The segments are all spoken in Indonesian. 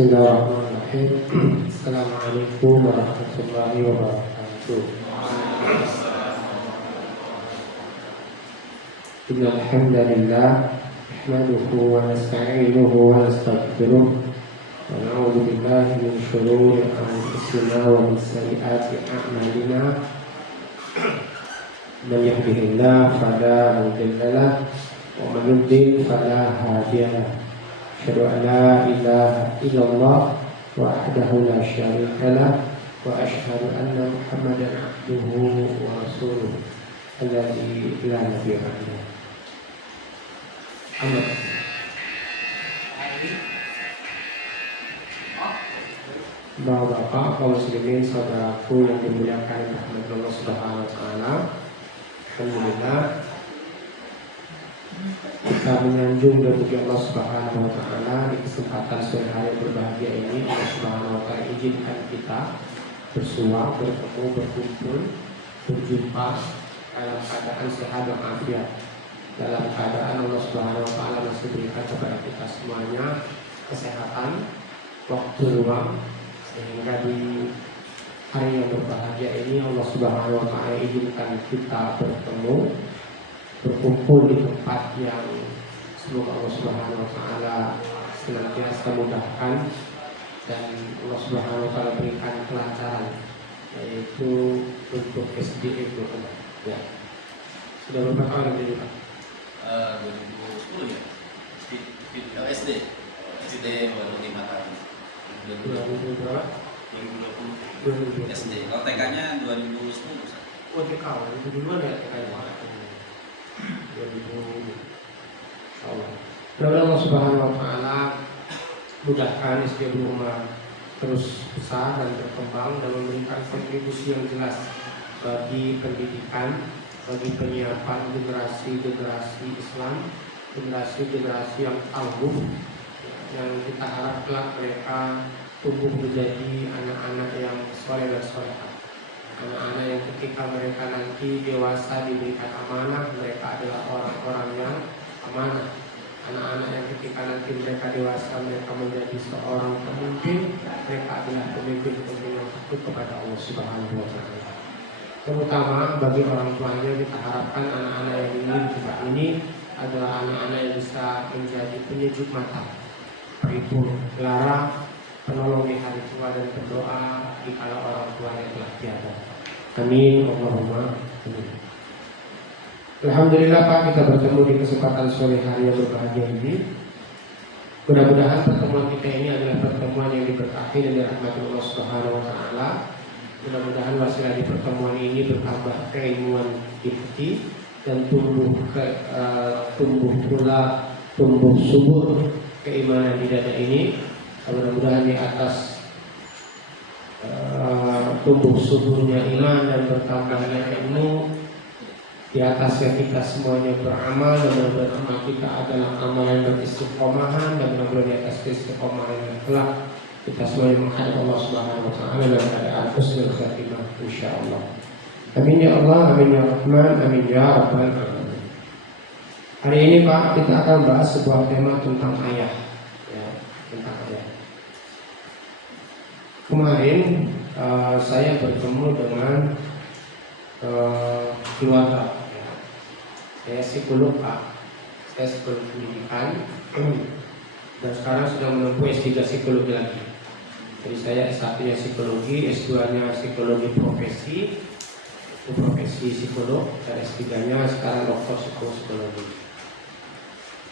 Bismillahirrahmanirrahim. Assalamualaikum warahmatullahi wabarakatuh. Innal hamdalillah nahmaduhu wa nasta'inuhu wa nastaghfiruh wa na'udzu billahi min shururi anfusina wa min sayyiati a'malina. Man yahdihillahu fala mudilla lahu wa man yudlil fala hadiya lahu. Asyhadu an la ilaha illallah wahdahu la syarika lah wa asyhadu anna Muhammadan abduhu wa rasuluh alladzi la nabiyya ba'dahu. Amin. Bapak-bapak, kaum muslimin, saudaraku yang dimuliakan Allah Subhanahu wa taala. Alhamdulillah kita menyanjung dan memuji Allah Subhanahu wa taala di kesempatan sore hari berbahagia ini. Allah Subhanahu wa taala izinkan kita bersua, bertemu, berkumpul, berjumpa dalam keadaan sehat dan afiat. Dalam keadaan Allah Subhanahu wa taala masih berikan kepada kita semuanya kesehatan, waktu luang, sehingga di hari yang berbahagia ini Allah Subhanahu wa taala izinkan kita bertemu, berkumpul di tempat yang semoga Allah Subhanahu wa taala senantiasa mudahkan dan Allah Subhanahu wa taala berikan kelancaran, yaitu untuk SDM ya. Sudah berapa tahun jadi Pak? 2010 ya. SD baru 5 tahun. 2000 berapa? 2020 SD. Kalau TK-nya 2010 Ustaz. Oh TK, itu duluan ya TK-nya. 2000. Insyaallah. Mudah-mudahan Allah Subhanahu wa taala mudahkan SDM rumah terus besar dan berkembang dan memberikan kontribusi yang jelas bagi pendidikan, bagi penyiapan generasi-generasi Islam, generasi-generasi yang tangguh, yang kita harap kelak mereka tumbuh menjadi anak-anak yang soleh dan solehah. Anak-anak yang ketika mereka nanti dewasa diberikan amanah, mereka adalah orang-orang yang amanah. Anak-anak yang ketika nanti mereka dewasa, mereka menjadi seorang pemimpin, mereka adalah pemimpin-pemimpin yang takut kepada Allah Subhanahu wa taala. Terutama bagi orang tuanya, kita harapkan anak-anak yang ingin kita ini adalah anak-anak yang bisa menjadi penyejuk mata, pelipur lara, penolong di hari tua, dan berdoa dikala orang tua yang telah tiada. Amin, Allahumma amin. Alhamdulillah Pak, kita bertemu di kesempatan sore hari yang berbahagia ini. Mudah-mudahan pertemuan kita ini adalah pertemuan yang diberkahi dan dirahmati Allah Subhanahu wa taala. Mudah-mudahan wasilah di pertemuan ini bertambah keilmuan di hati dan tumbuh subur keimanan di dada ini. Mudah-mudahan di atas tumbuh suburnya iman dan bertambahnya ilmu, di atasnya kita semuanya beramal, dan mudah-mudahan amal kita adalah amal yang beristiqomahan, dan mudah-mudahan di atas istiqomahan yang kelak kita semuanya menghadap Allah Subhanahu wa taala dalam keadaan husnul khatimah insyaallah. Amin ya Allah, amin ya Rahman, amin ya Rabbal alamin. Hari ini Pak, kita akan bahas sebuah tema tentang ayah, ya, tentang ayah. Kemarin saya bertemu dengan keluarga. Saya psikolog Pak, saya psikolog pendidikan dan sekarang sedang menempuh S3 psikologi lagi. Jadi saya S1-nya psikologi, S2-nya psikologi profesi, itu profesi psikolog, dan S3-nya sekarang doktor psikologi.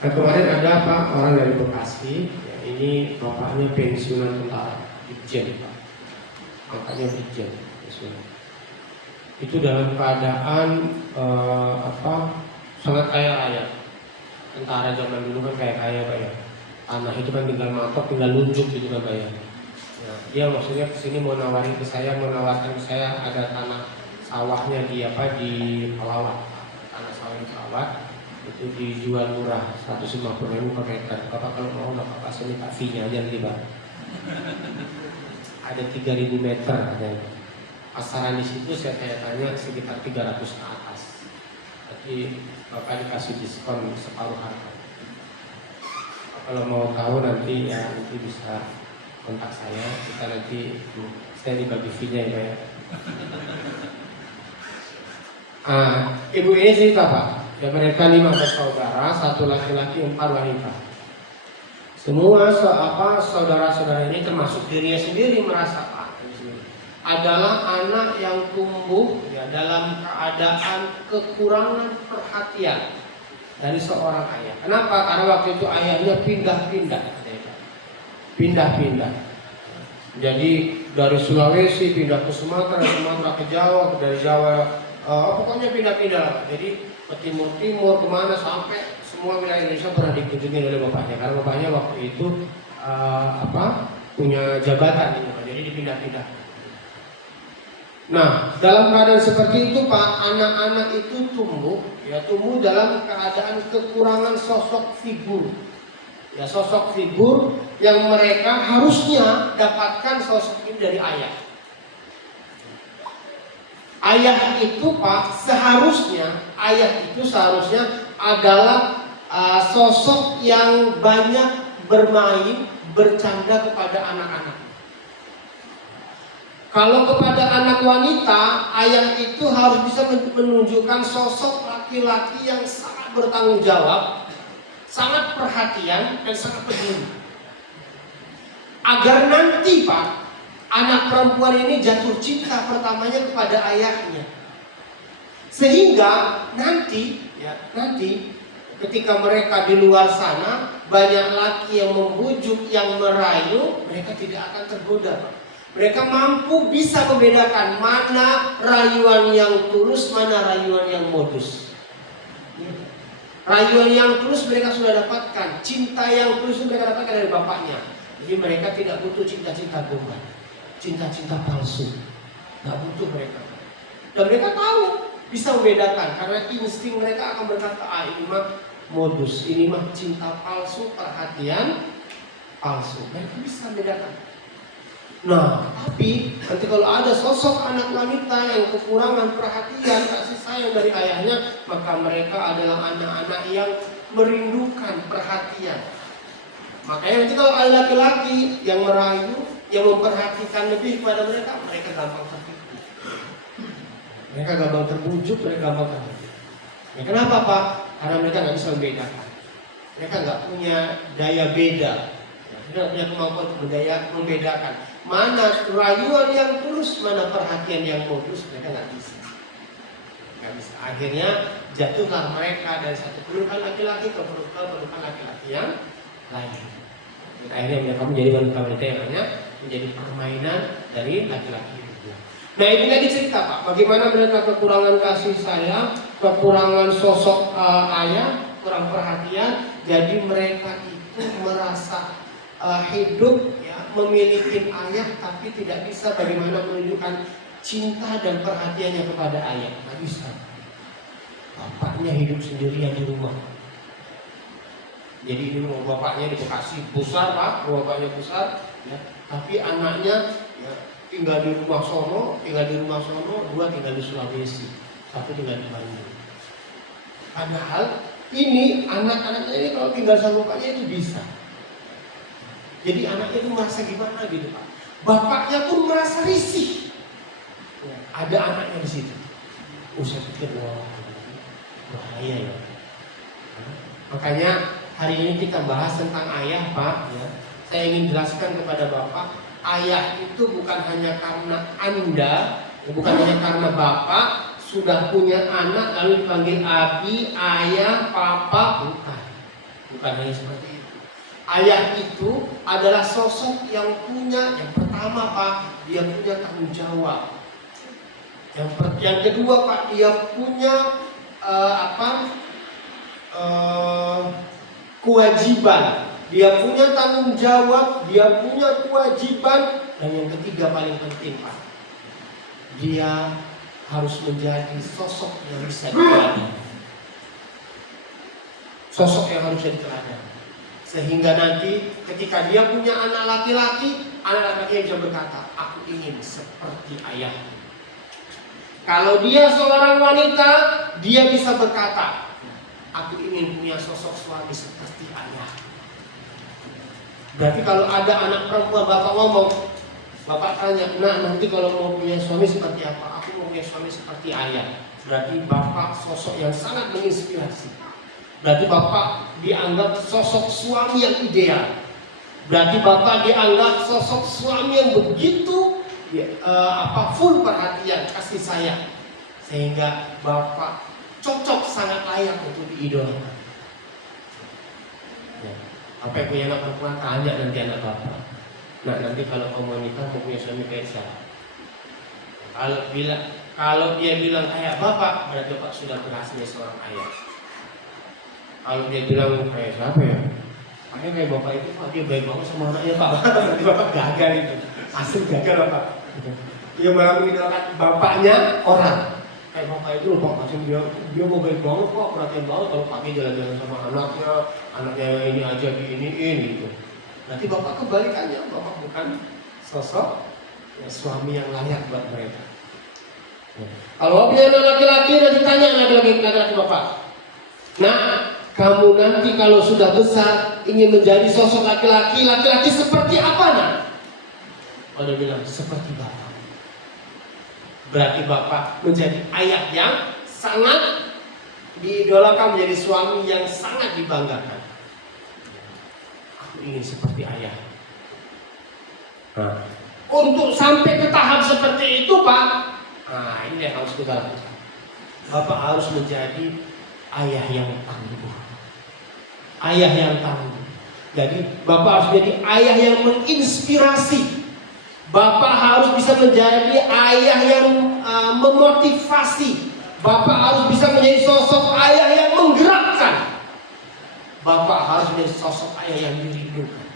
Nah, kemarin ada Pak orang dari Bekasi, ya, ini bapaknya pensiunan tentara, Brigjen Pak, bapaknya Brigjen. Itu dalam keadaan sangat kaya raya. Tentara zaman dulu kan kaya Pak ya. Tanah itu kan tinggal matok, tinggal lunjuk gitu kan Pak ya. Ya, dia maksudnya kesini mau nawarin ke saya, menawarkan ke saya ada tanah sawahnya di Pelawat. Tanah sawah di Pelawat itu dijual murah 150.000 per hektar. Bapak kalau mau nggak apa-apa, saya minta fee-nya aja nih Pak. Ada 3.000 meter ada. Pasaran di situ saya tanya sekitar 300 ke atas. Jadi Bapak dikasih diskon separuh harga. Kalau mau tahu nanti ya nanti bisa kontak saya, kita nanti saya dibagi fee-nya ya Pak ya. Ibu ini cerita Pak, ya mereka 5 bersaudara, 1 laki-laki 4 wanita. Semua saudara-saudara ini termasuk dirinya sendiri merasa adalah anak yang tumbuh ya dalam keadaan kekurangan perhatian dari seorang ayah. Kenapa? Karena waktu itu ayahnya pindah-pindah. Jadi dari Sulawesi pindah ke Sumatera, Sumatera ke Jawa, dari Jawa pokoknya pindah-pindah lah. Jadi ke timur kemana sampai semua wilayah Indonesia pernah dikunjungi oleh bapaknya. Karena bapaknya waktu itu punya jabatan gitu, jadi dipindah-pindah. Nah, dalam keadaan seperti itu Pak, anak-anak itu tumbuh dalam keadaan kekurangan sosok figur. Ya, sosok figur yang mereka harusnya dapatkan sosok ini dari ayah. Ayah itu Pak, ayah itu seharusnya adalah sosok yang banyak bermain, bercanda kepada anak-anak. Kalau kepada anak wanita, ayah itu harus bisa menunjukkan sosok laki-laki yang sangat bertanggung jawab, sangat perhatian, dan sangat peduli. Agar nanti Pak, anak perempuan ini jatuh cinta pertamanya kepada ayahnya. Sehingga nanti ketika mereka di luar sana, banyak laki yang membujuk, yang merayu, mereka tidak akan tergoda Pak. Mereka mampu bisa membedakan mana rayuan yang tulus, mana rayuan yang modus. Rayuan yang tulus mereka sudah dapatkan, cinta yang tulus mereka dapatkan dari bapaknya. Jadi mereka tidak butuh cinta-cinta gombal, cinta-cinta palsu. Tidak butuh mereka. Dan mereka tahu, bisa membedakan karena insting mereka akan berkata, ini mah modus, ini mah cinta palsu, perhatian palsu. Mereka bisa membedakan. Nah, tapi nanti kalau ada sosok anak wanita yang kekurangan perhatian, kasih sayang dari ayahnya, maka mereka adalah anak-anak yang merindukan perhatian. Makanya nanti kalau ada laki-laki yang merayu, yang memperhatikan lebih kepada mereka, mereka gampang tertipu. Mereka gampang terbujuk, mereka gampang tertipu. Ya, kenapa Pak? Karena mereka nggak bisa membedakan. Mereka nggak punya daya beda. Mereka punya kemampuan untuk membedakan mana rayuan yang tulus, mana perhatian yang modus. Mereka nggak bisa. Akhirnya jatuhlah mereka dari satu pelukan laki-laki ke pelukan laki-laki yang lain. Dan akhirnya mereka menjadi wanita-wanita yang hanya menjadi permainan dari laki-laki itu. Nah, ini lagi cerita Pak, bagaimana mereka kekurangan kasih sayang, kekurangan sosok ayah, kurang perhatian. Jadi mereka itu merasa hidup memiliki ayah tapi tidak bisa bagaimana menunjukkan cinta dan perhatiannya kepada ayah. Nggak bisa. Bapaknya hidup sendirian di rumah. Jadi ini bapaknya di Bekasi besar Pak, bapaknya besar, ya. Tapi anaknya ya, tinggal di rumah sono, dua tinggal di Sulawesi, satu tinggal di Bandung. Padahal ini anak-anaknya ini kalau tinggal sama bapaknya itu bisa. Jadi anaknya itu merasa gimana gitu Pak. Bapaknya pun merasa risih. Ya, ada anaknya di situ. Saya pikir wah bahaya ya. Makanya hari ini kita bahas tentang ayah Pak. Ya. Saya ingin jelaskan kepada Bapak, ayah itu bukan hanya karena Anda, bukan hanya karena Bapak sudah punya anak lalu dipanggil abi, ayah, papa, bukan. Bukan hanya seperti itu. Ayah itu adalah sosok yang pertama Pak, dia punya tanggung jawab. Yang kedua Pak, dia punya kewajiban. Dia punya tanggung jawab, dia punya kewajiban. Dan yang ketiga paling penting Pak, dia harus menjadi sosok yang bisa diteladan. Sosok yang harus bisa diteladan. Sehingga nanti ketika dia punya anak laki-laki bisa berkata, aku ingin seperti ayahku. Kalau dia seorang wanita, dia bisa berkata, aku ingin punya sosok suami seperti ayah. Berarti kalau ada anak perempuan bapak ngomong, bapak tanya, nah nanti kalau mau punya suami seperti apa? Aku mau punya suami seperti ayah. Berarti bapak sosok yang sangat menginspirasi. Berarti bapak dianggap sosok suami yang ideal. Berarti bapak dianggap sosok suami yang begitu full perhatian, kasih sayang, sehingga bapak cocok, sangat layak untuk diidolakan. Ya. Apa yang punya anak perempuan, tanya nanti anak bapak. Nah nanti kalau kamu nikah mau punya suami kayak siapa? Kalau dia bilang kayak bapak, berarti bapak sudah berhasil seorang ayah. Kalau dia bilang kayak siapa ya? Kayak bapak itu, Pak, dia baik banget sama anaknya Pak. Berarti bapak gagal itu. Asli gagal bapak. Dia malah mengidolakan bapaknya orang. Kayak bapak itu loh Pak, masih dia mau baik banget kok, perhatian banget kalau pakai jalan-jalan sama anaknya ini aja diiniin gitu. Nanti bapak kebalikannya, bapak bukan sosok suami yang layak buat mereka. Kalau punya anak laki-laki, dan ditanya anak laki-laki bapak, nah kamu nanti kalau sudah besar ingin menjadi sosok laki-laki seperti apa nak? Kalau dia bilang seperti bapak, berarti bapak menjadi ayah yang sangat diidolakan, menjadi suami yang sangat dibanggakan. Aku ingin seperti ayah. Nah, untuk sampai ke tahap seperti itu Pak, nah ini yang harus kita lakukan. Bapak harus menjadi ayah yang tangguh. Ayah yang tangguh. Jadi bapak harus menjadi ayah yang menginspirasi. Bapak harus bisa menjadi ayah yang memotivasi. Bapak harus bisa menjadi sosok ayah yang menggerakkan. Bapak harus menjadi sosok ayah yang dirindukan.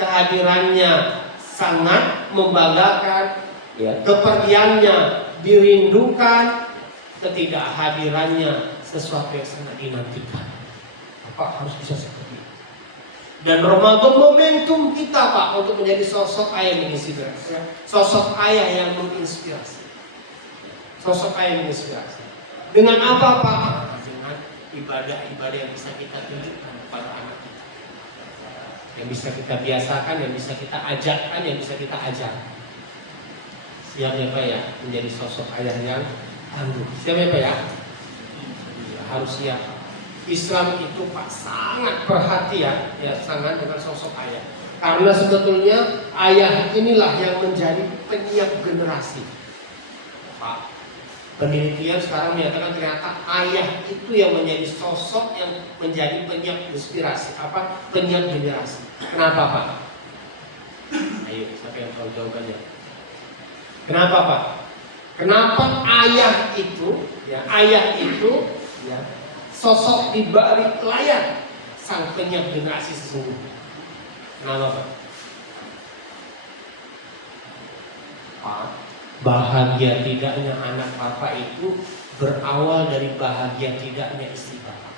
Kehadirannya sangat membanggakan, kepergiannya dirindukan, ketidakhadirannya sesuatu yang sangat dinantikan. Bapak harus bisa seperti itu. Dan Ramadan momentum kita Pak untuk menjadi sosok ayah yang menginspirasi. Sosok ayah yang menginspirasi. Sosok ayah yang menginspirasi. Dengan apa Pak? Dengan ibadah-ibadah yang bisa kita tunjukkan kepada anak kita, yang bisa kita biasakan, yang bisa kita ajarkan, yang bisa kita ajar. Siap ya Pak ya, menjadi sosok ayah yang tangguh. Siap ya Pak ya? Harus siap. Islam itu Pak sangat perhatian, ya sangat dengan sosok ayah. Karena sebetulnya ayah inilah yang menjadi penyiap generasi. Pak, penelitian sekarang menyatakan ternyata ayah itu yang menjadi sosok yang menjadi penyiap inspirasi, penyiap generasi. Kenapa Pak? Ayo, siapa yang tahu jawabannya? Kenapa Pak? Kenapa ayah itu, sosok di balik layar sang penyiap generasi sesungguhnya? Kenapa Pak? Pak, bahagia tidaknya anak Bapak itu berawal dari bahagia tidaknya istri Bapak.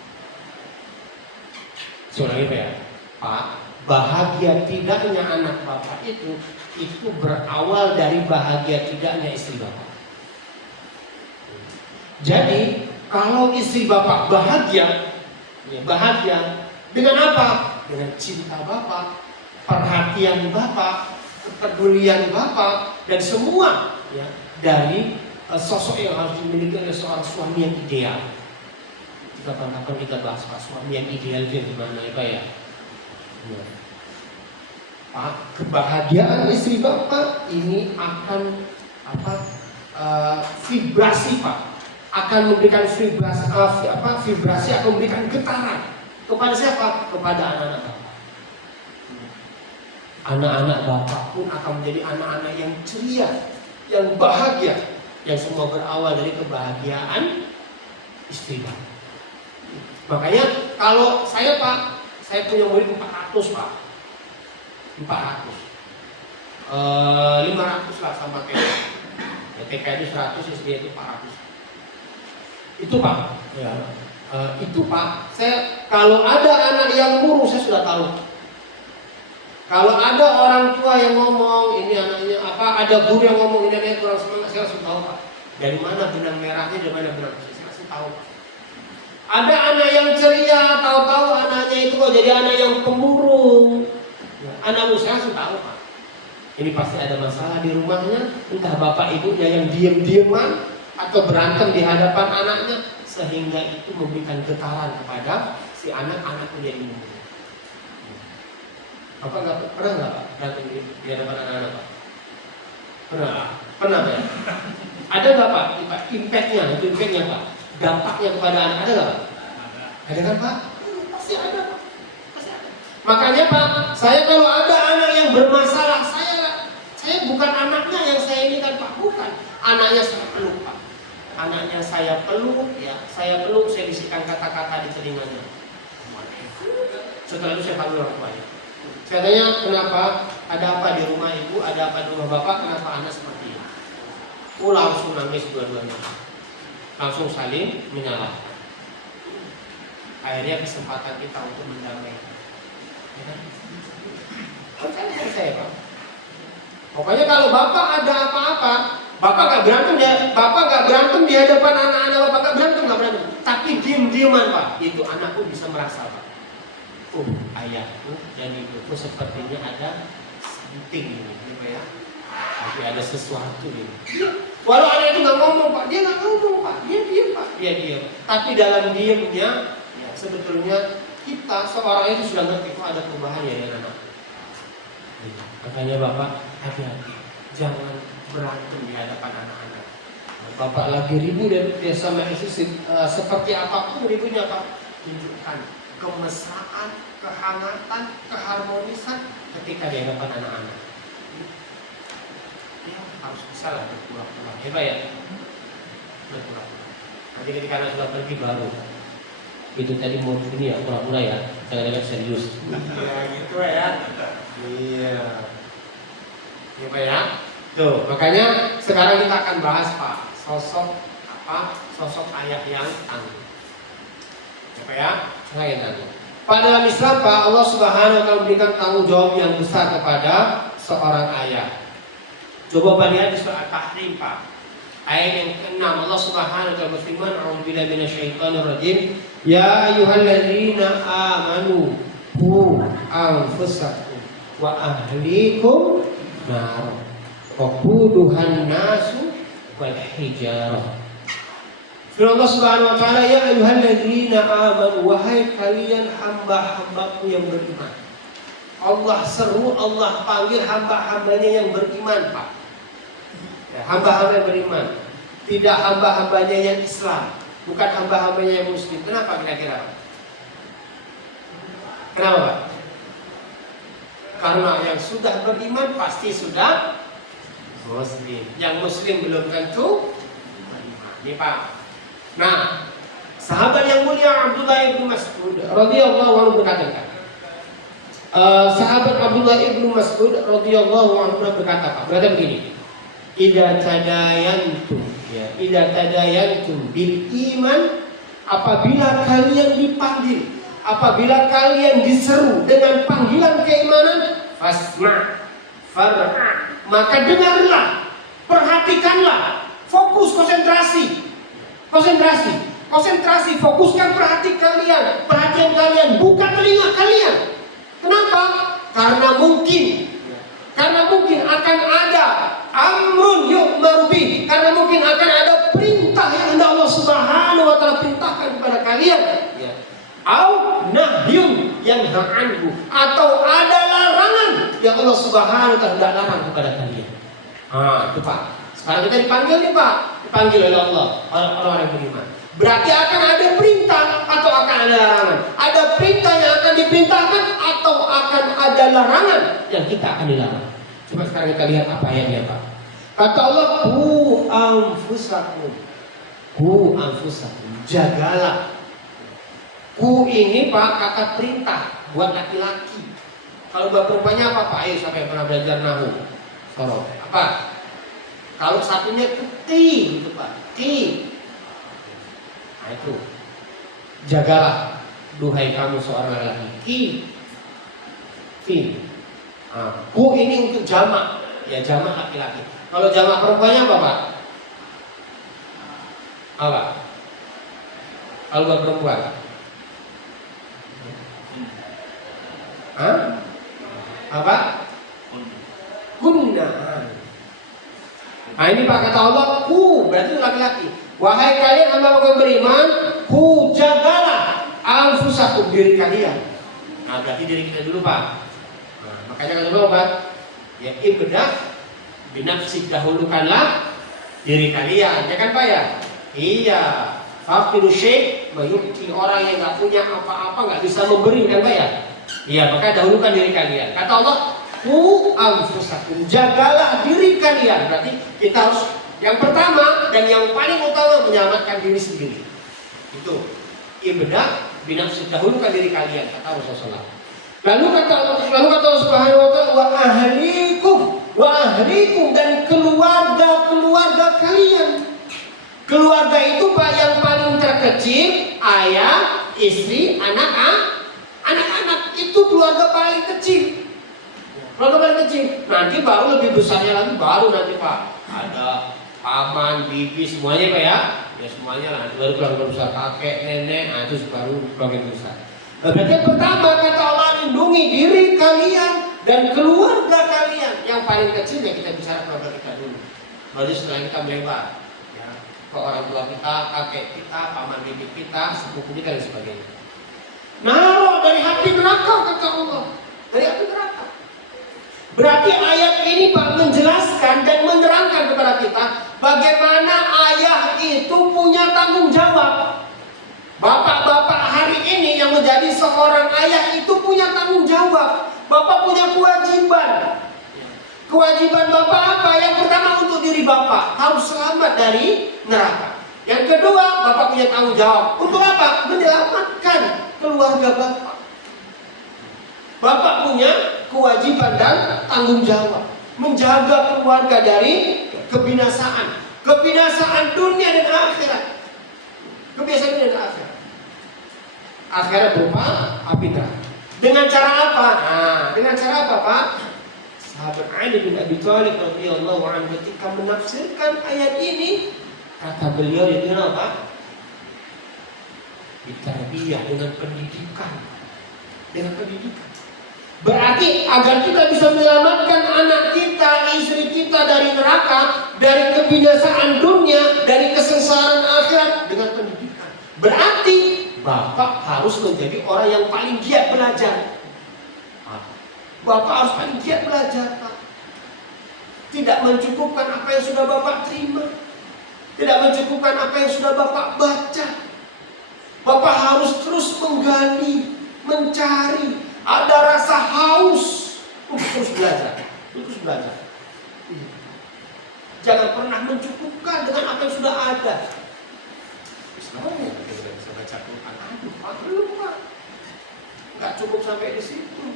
Soalnya Pak ya, Pak, bahagia tidaknya anak Bapak itu berawal dari bahagia tidaknya istri Bapak. Jadi kalau istri Bapak bahagia dengan apa? Dengan cinta Bapak, perhatian Bapak, kepedulian Bapak, dan semua dari sosok yang harus dimiliki oleh seorang suami yang ideal. Kapan-kapan kita bahas Pak, suami yang ideal itu gimana ya Pak ya? Pak, kebahagiaan istri Bapak ini akan vibrasi Pak, akan memberikan vibrasi akan memberikan getaran kepada siapa? Kepada anak-anak Bapak. Anak-anak Bapak pun akan menjadi anak-anak yang ceria, yang bahagia, yang semua berawal dari kebahagiaan istri Bapak. Makanya kalau saya Pak, saya punya murid 400 Pak, 500 lah sama TK. TK itu 100, SD itu 400. Itu Pak, itu Pak. Saya kalau ada anak yang murung saya sudah tahu. Kalau ada orang tua yang ngomong ini anaknya ada guru yang ngomong ini anaknya kurang semangat, saya langsung tahu Pak. Dari mana benang merahnya, dari mana benang putihnya, saya langsung tahu Pak. Ada anak yang ceria, tahu-tahu anaknya itu kok jadi anak yang pemurung. Anak usaha sudah tahu Pak. Ini pasti ada masalah di rumahnya, entah bapak ibunya yang diem-dieman atau berantem di hadapan anaknya, sehingga itu memberikan getaran kepada si anak-anak menjadi pemurung. Bapak pernah nggak Pak berantem di hadapan anak-anak Pak? Pernah ya? Ada nggak Pak? Impactnya Pak, dampaknya kepada anak ada nggak Pak? Ada kan Pak? Pasti ada Pak. Pasti ada. Makanya Pak, saya kalau ada anak yang bermasalah, saya bukan anaknya yang saya ini kan Pak, bukan. Anaknya saya peluk Pak. Anaknya saya peluk, ya, saya bisikan kata-kata di telinganya. Setelah itu saya panggil orang tuanya. Saya tanya, kenapa? Ada apa di rumah ibu? Ada apa di rumah bapak? Kenapa anak seperti ini? Langsung nangis dua-duanya. Langsung saling menyalahkan. Akhirnya kesempatan kita untuk mendamaikan. Ya kan? Percaya saya Pak. Pokoknya kalau bapak ada apa-apa, bapak nggak berantem di hadapan anak-anak bapak, nggak berantem. Tapi diem-dieman Pak, itu anakku bisa merasa Pak. Ayahku dan ibuku sepertinya ada something ini, gitu ya. Tapi ada sesuatu ini. Walau anak itu nggak ngomong Pak, dia nggak ngomong Pak, dia diem Pak, dia diem. Tapi dalam diemnya, ya, sebetulnya kita seorang itu sudah ngerti kok ada perubahan ya dari anak. Makanya Bapak hati-hati, jangan berantem di hadapan anak-anak. Bapak lagi ribut dan sama istri seperti apapun ributnya Pak, tunjukkan kemesraan, kehangatan, keharmonisan ketika di hadapan anak-anak. Ya harus bisa lah berpura-pura, hebat ya, berpura-pura. Nanti ketika anak sudah pergi baru. Itu tadi mau ini ya, pura-pura ya, jangan-jangan serius. Iya gitu ya. Iya. Ya Pak ya. Tuh, makanya sekarang kita akan bahas Pak, sosok ayah yang tangguh. Ya Pak ya, saya tangguh. Pak, dalam Islam Pak, Allah Subhanahu wa taala memberikan tanggung jawab yang besar kepada seorang ayah. Coba Pak lihat di surah At-Tahrim Pak. Ayat yang ke-6 Allah Subhanahu wa taala berfirman, "A'udzubillahi minasyaitonir rajim. Ya ayyuhalladzina amanu qu anfusakum wa ahlikum nar. Waquduhan nasu wal hijarah." Firman Allah Subhanahu wa taala, "Ya ayyuhalladzina amanu, wahai kalian hamba-hambaku yang beriman." Allah seru, Allah panggil hamba-hambanya yang beriman Pak. Ya, hamba-hamba yang beriman, tidak hamba-hambanya yang Islam, bukan hamba-hambanya yang Muslim. Kenapa kira-kira Pak? Kenapa Pak? Karena yang sudah beriman pasti sudah Muslim. Yang Muslim belum tentu beriman. Ini Pak. Nah, sahabat yang mulia Abdullah bin Mas'ud radhiyallahu anhu berkata, sahabat Abdullah bin Mas'ud radhiyallahu anhu berkata, Pak, berkata begini. Idza tadayantum bil iman, apabila kalian dipanggil, apabila kalian diseru dengan panggilan keimanan, fasma' far'a, maka dengarlah, perhatikanlah, fokus, konsentrasi, fokuskan perhatian kalian, bukan telinga kalian. Kenapa? Karena mungkin akan ada amrun yu'maru bih, karena mungkin akan ada perintah yang hendak Allah Subhanahu wa taala perintahkan kepada kalian, ya. Au nahyun yanha anhu, atau ada larangan yang Allah Subhanahu wa taala hendak larang kepada kalian. Itu Pak. Sekarang kita dipanggil nih Pak, dipanggil oleh Allah orang-orang yang beriman. Berarti akan ada perintah atau akan ada larangan. Ada perintah yang akan diperintahkan atau akan ada larangan yang kita akan dilarang. Coba sekarang kita lihat apa ayatnya Pak. Kata Allah, Ku anfusakum, jagalah. Ku ini Pak kata perintah buat laki-laki. Kalau buat perempuannya apa Pak? Ayo siapa yang pernah belajar nahu? Sorot. Apa? Kalau satunya itu ti gitu Pak. Ti. Nah itu. Jagalah, duhai kamu seorang laki-laki. Ti. Ku ini untuk jamak, ya jamak laki-laki. Kalau jamak perempuannya apa Pak? Apa? Kalau buat perempuan? Hah? Apa? Kunna. Nah ini Pak kata Allah, berarti laki-laki. Wahai kalian hamba-hamba beriman, jagalah anfusakum, diri kalian. Nah berarti diri kita dulu Pak. Nah, makanya kata Allah Pak, ya ibda binafsik, dahulukanlah diri kalian, ya kan Pak ya? Iya. Fakiru syekh mayukti, orang yang nggak punya apa-apa nggak bisa memberi, kan Pak ya? Iya, maka dahulukan diri kalian. Kata Allah, anfusakum, jagalah diri kalian. Berarti kita harus yang pertama dan yang paling utama menyelamatkan diri sendiri. Itu ibda binafsi, dahulukan diri kalian, kata Rasulullah. Lalu kata Allah Subhanahu wa taala, wa ahlikum, dan keluarga kalian. Keluarga itu Pak yang paling terkecil, ayah, istri, anak-anak itu keluarga paling kecil. Keluarga paling kecil. Nanti baru lebih besarnya lagi, baru nanti Pak ada paman, bibi, semuanya Pak ya. Ya semuanya lah. Baru keluarga besar, kakek, nenek, nah itu baru keluarga besar. Nah, berarti yang pertama kata Allah, lindungi diri kalian dan keluarga kalian. Yang paling kecil ya kita bicara keluarga kita dulu. Baru setelah kita melebar ke orang tua kita, kakek kita, paman bibi kita, sepupu kita dan sebagainya. Nah, dari api neraka kata Allah, dari api neraka. Berarti ayat ini Pak menjelaskan dan menerangkan kepada kita bagaimana ayah itu punya tanggung jawab. Bapak-bapak hari ini yang menjadi seorang ayah itu punya tanggung jawab. Bapak punya kewajiban. Kewajiban Bapak apa? Yang pertama untuk diri Bapak, harus selamat dari neraka. Yang kedua, Bapak punya tanggung jawab. Untuk apa? Menyelamatkan keluarga Bapak. Bapak punya kewajiban dan tanggung jawab. Menjaga keluarga dari kebinasaan. Kebinasaan dunia dan akhirat. Kebinasaan dunia dan akhirat. Akhirat berupa api neraka. Dengan cara apa? Nah, dengan cara apa Pak? Sahabat Ali bin Abi Thalib radhiyallahu anhu ketika menafsirkan ayat ini, kata beliau itu apa? Bitarbiyah, dengan pendidikan. Dengan pendidikan. Berarti agar kita bisa menyelamatkan anak kita, istri kita dari neraka, dari kebinasaan dunia, dari kesengsaraan akhirat dengan pendidikan. Berarti Bapak harus menjadi orang yang paling giat belajar. Bapak harus paling giat belajar, Pak. Tidak mencukupkan apa yang sudah Bapak terima. Tidak mencukupkan apa yang sudah Bapak baca. Bapak harus terus menggali, mencari. Ada rasa haus untuk terus belajar. Terus belajar. Jangan pernah mencukupkan dengan apa yang sudah ada. Sebenarnya kita sudah bisa baca Quran. Aduh, Pak, belum Pak. Nggak cukup sampai di situ.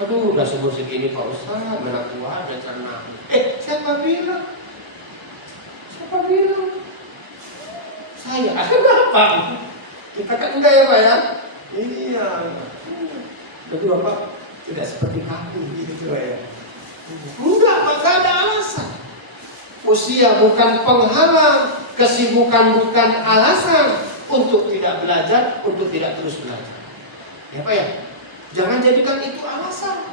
Aduh, udah seumur segini Pak Ustaz, mana kuat dan cerna. Siapa bilang? Siapa bilang? Saya. Kenapa? Kita kan enggak ya Pak ya? Iya. Jadi Bapak tidak seperti kaku gitu ya. Enggak, Pak, ada alasan. Usia bukan penghalang, kesibukan bukan alasan untuk tidak belajar, untuk tidak terus belajar. Ya Pak ya? Jangan jadikan itu alasan.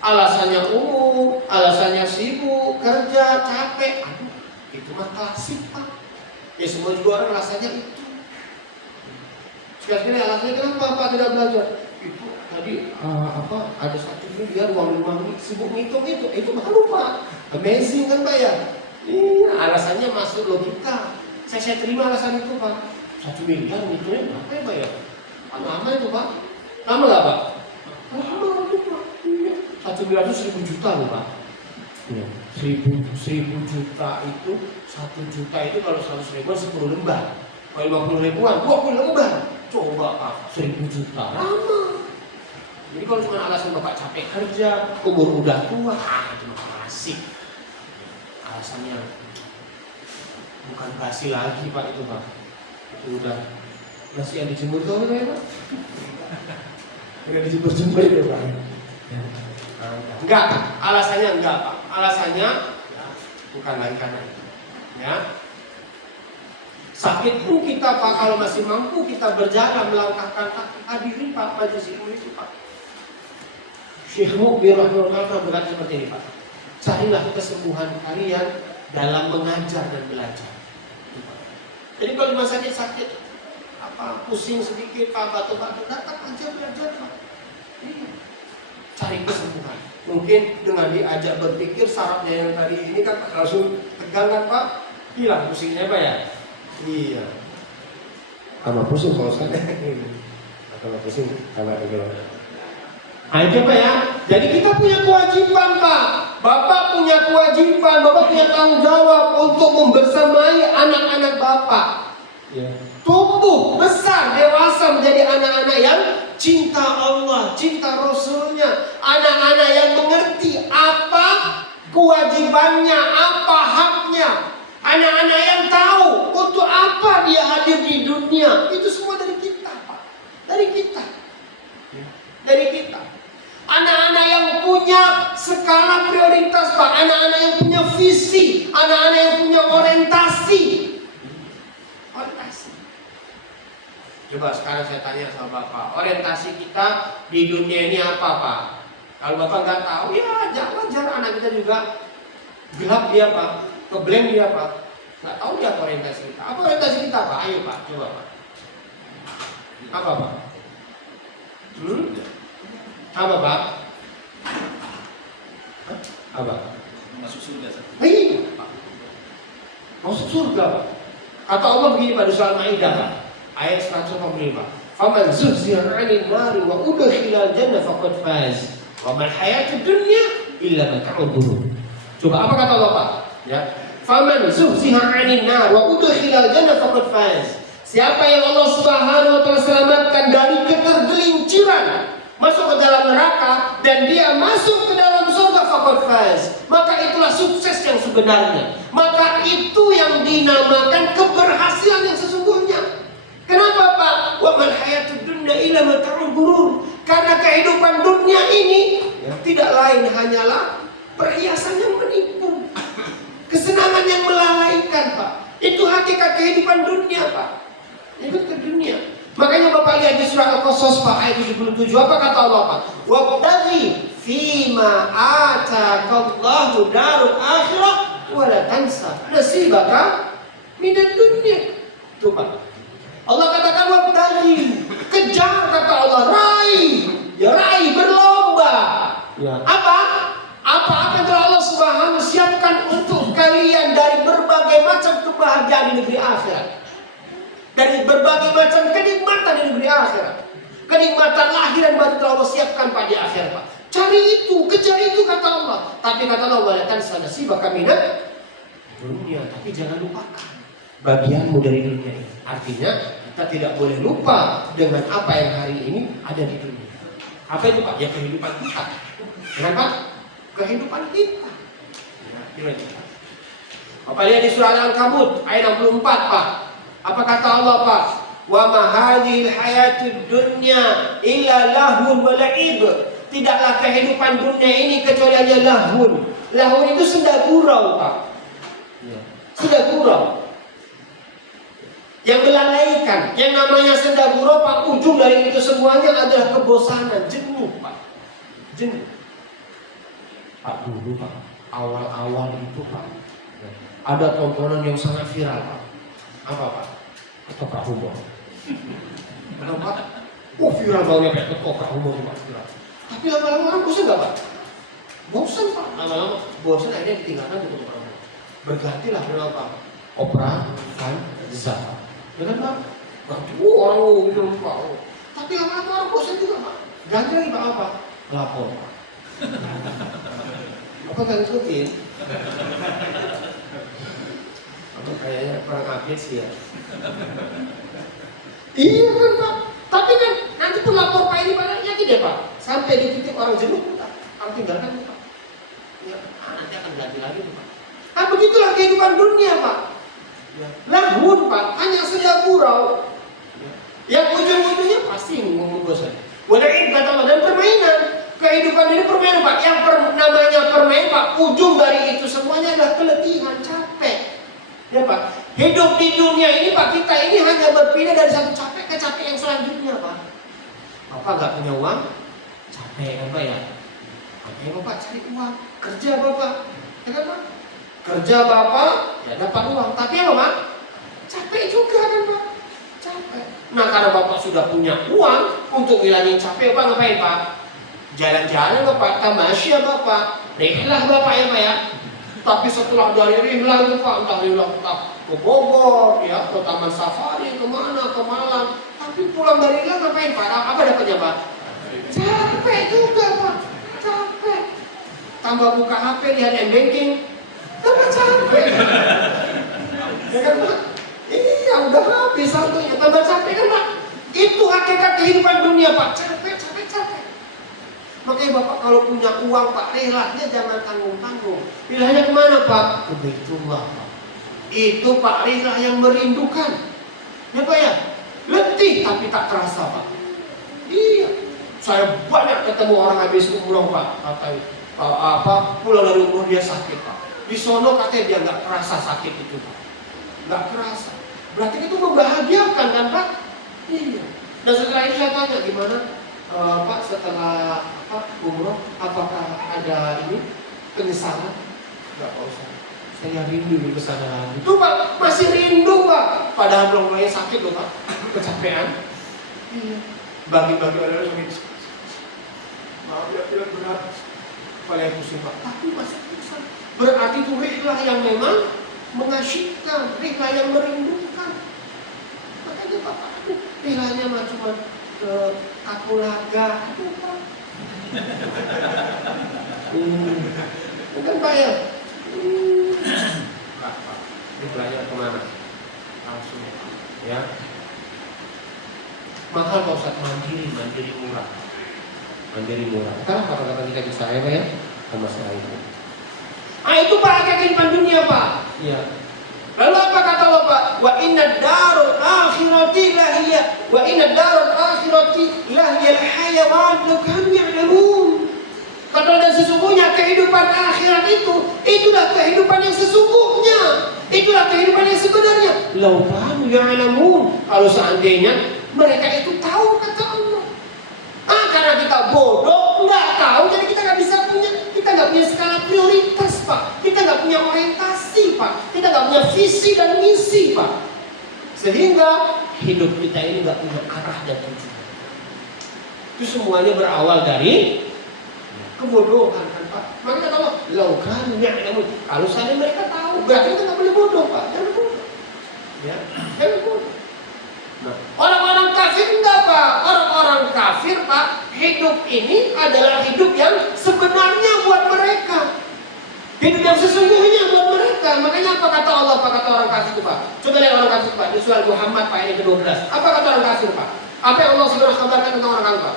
Alasannya umum, alasannya sibuk, kerja, capek. Aduh, itu mah klasik Pak. Ya semua juga orang alasannya itu. Sekali-kali alasannya kenapa Pak tidak belajar? Itu tadi ada 1 miliar uang 5 menit, sibuk ngitung itu malu Pak. Amazing kan Pak ya? Iya, alasannya masuk logika. Saya terima alasan itu Pak. 1 miliar ngitungnya berapa ya Pak ya? Lama itu Pak. Lama gak Pak? Lama itu Pak. 1 miliar itu 1.000 juta loh Pak. 1.000 juta itu, 1 juta itu kalau 100 ribuan 10 lembar. Kalau 50 ribuan 20 lembar. Coba Pak, 1.000 juta. Lama. Jadi kalau cuma alasan Bapak capek kerja, umur udah tua, itu klasik. Alasannya bukan basi lagi Pak itu Pak. Itu udah nasi yang dijemur tuh ya Pak. Enggak dijemur-jemur ya Pak. Enggak, alasannya enggak Pak. Alasannya ya, bukan lagi karena itu. Ya. Sakit pun kita Pak, kalau masih mampu kita berjalan melangkahkan kaki. Hadirin Pak, majelis ilmu itu Pak. Syekh Mukbir rahimahullah berkata seperti ini Pak. Carilah kesembuhan kalian dalam mengajar dan belajar. Jadi kalau di rumah sakit apa pusing sedikit Pak, batuk-batuk, datang aja belajar Pak. Iya. Cari kesembuhan. Mungkin dengan diajak berpikir syaratnya yang tadi ini kan langsung tegang kan Pak, hilang pusingnya Pak ya. Iya. Tambah pusing kalau saya. Tambah pusing tambah gitu. Aja Pak ya. Jadi kita punya kewajiban Pak. Bapak punya kewajiban, Bapak punya tanggung jawab untuk membersamai anak-anak Bapak. Ya. Tumbuh besar dewasa menjadi anak-anak yang cinta Allah, cinta Rasulnya, anak-anak yang mengerti apa kewajibannya, apa haknya, anak-anak yang tahu untuk apa dia hadir di dunia. Itu semua dari kita Pak, dari kita, dari kita. Anak-anak yang punya skala prioritas Pak, anak-anak yang punya visi, anak-anak yang punya orientasi. Orientasi. Coba sekarang saya tanya sama Bapak, orientasi kita di dunia ini apa Pak? Kalau Bapak nggak tahu, ya wajar anak kita juga gelap dia Pak, ngeblank dia Pak, nggak tahu dia apa orientasi kita. Apa orientasi kita Pak? Ayo Pak, coba Pak. Apa Pak? Apa Pak? Apa? Masuk surga. Iya Pak. Masuk surga Pak. Kata Allah begini pada surah Al-Maidah Pak, ayat 145. Faman zuhziha 'anil nari wa udkhilal jannah faqad faz. Wa mal hayatud dunya illa mata'ul ghurur. Coba apa kata Allah Pak? Ya. Faman zuhziha 'anil nar wa udkhilal jannah faqad faz. Siapa yang Allah Subhanahu wa taala selamatkan dari ketergelinciran, masuk ke dalam neraka dan dia masuk ke dalam surga, faqad faz, maka itulah sukses yang sebenarnya. Maka itu yang dinamakan keberhasilan yang sesungguhnya. Kenapa Pak? Wa mal hayatud dunya illa mata'ul ghurur. Karena kehidupan dunia ini tidak lain hanyalah perhiasan yang menipu, kesenangan yang melalaikan Pak. Itu hakikat kehidupan dunia Pak. Itu ke dunia. Makanya Bapak lihat di surah Al-Qasas Pak ayat 77, apa kata Allah Pak? Wabtaghi fima ataakallahu darul akhirah wa la tansa nasibaka minad dunya. Itu Pak. Allah katakan wabtaghi, kejar kata Allah, raih. Ya raih, berlomba. Ya. Apa yang telah Allah Subhanahu siapkan untuk kalian dari berbagai macam kebahagiaan di negeri akhirat. Dari berbagai macam kenikmatan di negeri akhirat, kenikmatan lahir dan batin telah Allah siapkan Pak di akhirat Pak. Cari itu, kejar itu kata Allah. Tapi kata Allah walakan sana sih bakal minat dunia. Tapi jangan lupakan bagianmu dari dunia ini. Artinya kita tidak boleh lupa dengan apa yang hari ini ada di dunia. Apa itu Pak? Ya kehidupan kita. Kenapa? Kehidupan kita. Ya, Bapak lihat di surah Al-Ankabut ayat 64 Pak. Apa kata Allah Pak? Wa ma hadhil hayatud dunya illa lahun wa la'ib. Tidaklah kehidupan dunia ini kecuali hanya lahun. Lahun itu senda gurau Pak. Senda gurau. Yang melalaikan. Yang namanya senda gurau Pak, ujung dari itu semuanya adalah kebosanan, jenuh Pak. Jenuh. Pak dulu Pak, awal-awal itu Pak, ada tontonan yang sangat viral Pak. Apa Pak? Ketoprak humor. Kenapa? Oh viral banget kayak ketoprak humor Pak, viral. Tapi lama-lama orang bosan nggak Pak? Bosan Pak. Lama-lama bosan akhirnya ditinggalkan untuk ketoprak humor. Bergantilah berapa? Opera Van Zah. Ya kan Pak? Orang itu Pak. Tapi lama-lama orang bosan juga Pak. Ganti lagi Pak apa? Lapor Pak. Apa kan ikutin? Apa kayaknya kurang update sih ya. Iya kan Pak. Tapi kan nanti pun lapor Pak ini pada yakin deh Pak. Sampai di titik orang jenuh Pak, orang tinggalkan Pak. Ya, nanti akan ganti lagi Pak. Nah begitulah kehidupan dunia Pak. Lahun Pak, hanya senda gurau. Yang ujung-ujungnya pasti membosan. Walain kata Allah dan permainan. Kehidupan ini permainan Pak. Yang namanya permainan Pak, ujung dari itu semuanya adalah keletihan, capek. Ya Pak. Hidup di dunia ini Pak, kita ini hanya berpindah dari satu capek ke capek yang selanjutnya Pak. Bapak nggak punya uang, capek kan Pak ya? Makanya Bapak cari uang, kerja Bapak, ya kan Pak? Kerja Bapak, ya dapat uang. Tapi apa Pak? Capek juga kan Pak? Capek. Nah karena Bapak sudah punya uang untuk ngilangin capek, Bapak ngapain Pak? Jalan-jalan Bapak, tamasya Bapak, rihlah Bapak ya Pak ya. Tapi setelah dari rihlah itu Pak, entah rihlah ke Bogor, ya, ke Taman Safari, kemana, ke Malang. Tapi pulang dari rihlah ngapain Pak? Apa dapatnya Pak? Capek juga Pak, capek. Tambah buka HP, lihat M-banking, tambah capek. Ya kan Pak? Iya, udah habis saldonya, tambah capek kan Pak? Itu hakikat kehidupan dunia Pak, capek. Makanya Bapak kalau punya uang Pak, relahnya jangan tanggung-tanggung. Pilihnya kemana Pak? Ke Baitullah Pak. Itu Pak relah yang merindukan. Ya Pak ya? Letih tapi tak terasa Pak. Iya. Saya banyak ketemu orang habis umroh Pak. Pulang dari umroh dia sakit Pak. Di sono katanya dia nggak terasa sakit itu Pak. Nggak terasa. Berarti itu membahagiakan kan Pak? Iya. Dan setelah itu saya tanya gimana? Pak setelah umroh apakah ada ini penyesalan? Enggak Pak Ustaz. Saya rindu ke sana. Itu Pak masih rindu Pak. Padahal belum mulai sakit loh Pak. Kecapean. Iya. Bagi-bagi orang sakit. Maaf ya tidak berat. Kepala yang pusing Pak. Tapi masih pusing. Berarti itu rihlah yang memang mengasyikkan, rihlah yang merindukan. Makanya Bapak rihlahnya cuma ke Kapulaga, aduh Pak. Bukan Pak ya? Pak, ini belajar kemana? Langsung ya. Mahal Pak Ustaz, mandiri murah. Mandiri murah. Sekarang kata-kata kita bisa ya Pak ya? Sama saya itu. Itu Pak kehidupan dunia Pak. Iya. Lalu apa kata Allah Pak? Wa inna darul akhirati lahiyah hayawan law kanu ya'lamun. Kata dan sesungguhnya kehidupan akhirat itulah kehidupan yang sesungguhnya. Itulah kehidupan yang sebenarnya. Law kanu ya'lamun. Kalau seandainya mereka itu tahu kata Allah. Karena kita bodoh, nggak tahu, jadi kita nggak punya skala prioritas Pak. Kita nggak punya orientasi Pak. Kita nggak punya visi dan misi Pak. Sehingga hidup kita ini nggak punya arah dan tujuan. Itu semuanya berawal dari kebodohan kan Pak. Maka kata Allah, laukan ya'lamun. Kalau saya mereka tahu, berarti kita nggak boleh bodoh Pak. Jangan bodoh. Ya, jangan bodoh. Nah, orang-orang kafir enggak Pak. Orang-orang kafir Pak, hidup ini adalah hidup yang sebenarnya buat mereka. Hidup yang sesungguhnya buat mereka. Makanya apa kata Allah, apa kata orang kafir itu Pak? Coba lihat orang kafir Pak, di surah Muhammad Pak ayat ke-12. Apa kata orang kafir Pak? Apa yang Allah sudah kabarkan tentang orang kafir Pak?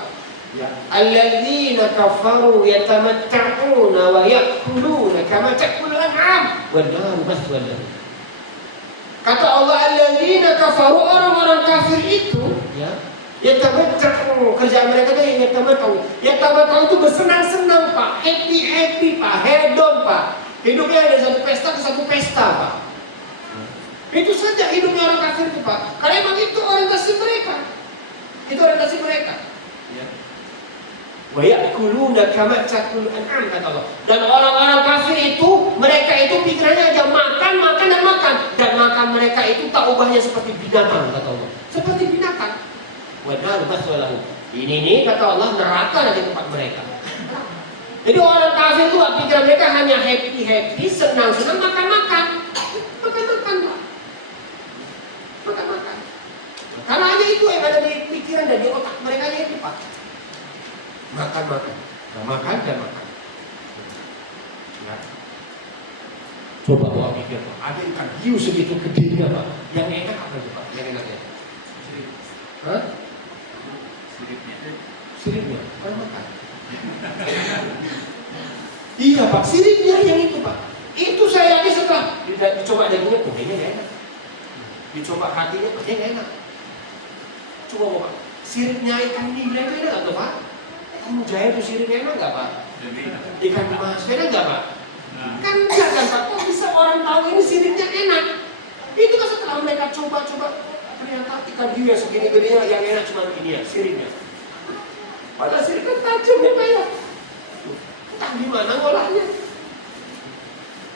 Ya. Alladzina kafaru yatamatta'una wa ya'kuluna kama ta'kulul an'am wan naru maswan lahum. Kata Allah, alladzina kafaru, orang-orang kafir itu ya, yatamatta'u, kerjaan mereka itu yatamatta'u itu bersenang-senang Pak, happy Pak, hedon Pak. Hidupnya dari satu pesta ke satu pesta Pak. Itu saja hidupnya orang kafir itu Pak. Karena memang itu orientasi mereka. Itu orientasi mereka. Ya. Wa ya'kuluna kama ta'kulul an'am kata Allah. Dan orang-orang kafir itu, mereka itu pikirannya aja makan dan makan mereka itu tak ubahnya seperti binatang kata Allah. Seperti binatang. Wa naru maswan lahum. Ini kata Allah neraka di tempat mereka. Jadi orang kafir itu pikiran mereka hanya happy, senang-senang, makan-makan Pak. Makan-makan. Karena hanya itu yang ada di pikiran dan di otak mereka itu Pak. Makan. Nah, makan. Nah. Coba bawa pikir Pak, ada ikan hiu segitu gedenya Pak. Yang enak apa sih Pak? Yang enaknya? Hah? Siripnya. Kalau makan. Iya Pak, siripnya yang itu Pak. Itu saya yakin setelah dicoba dagingnya, kayaknya nggak enak. Dicoba hatinya, kayaknya nggak enak. Coba Pak, siripnya ikan nila itu enak nggak tuh Pak? Kamu jaya itu siripnya enak nggak Pak? Ikan emas enak nggak Pak? Kan enggak kan Pak? Kok bisa orang tahu ini siripnya enak? Itu kan coba. Ternyata ikan hiu yang segini gedenya yang enak cuma begini ya, siripnya. Padahal sirip kan tajam ya Pak ya. Entah gimana ngolahnya.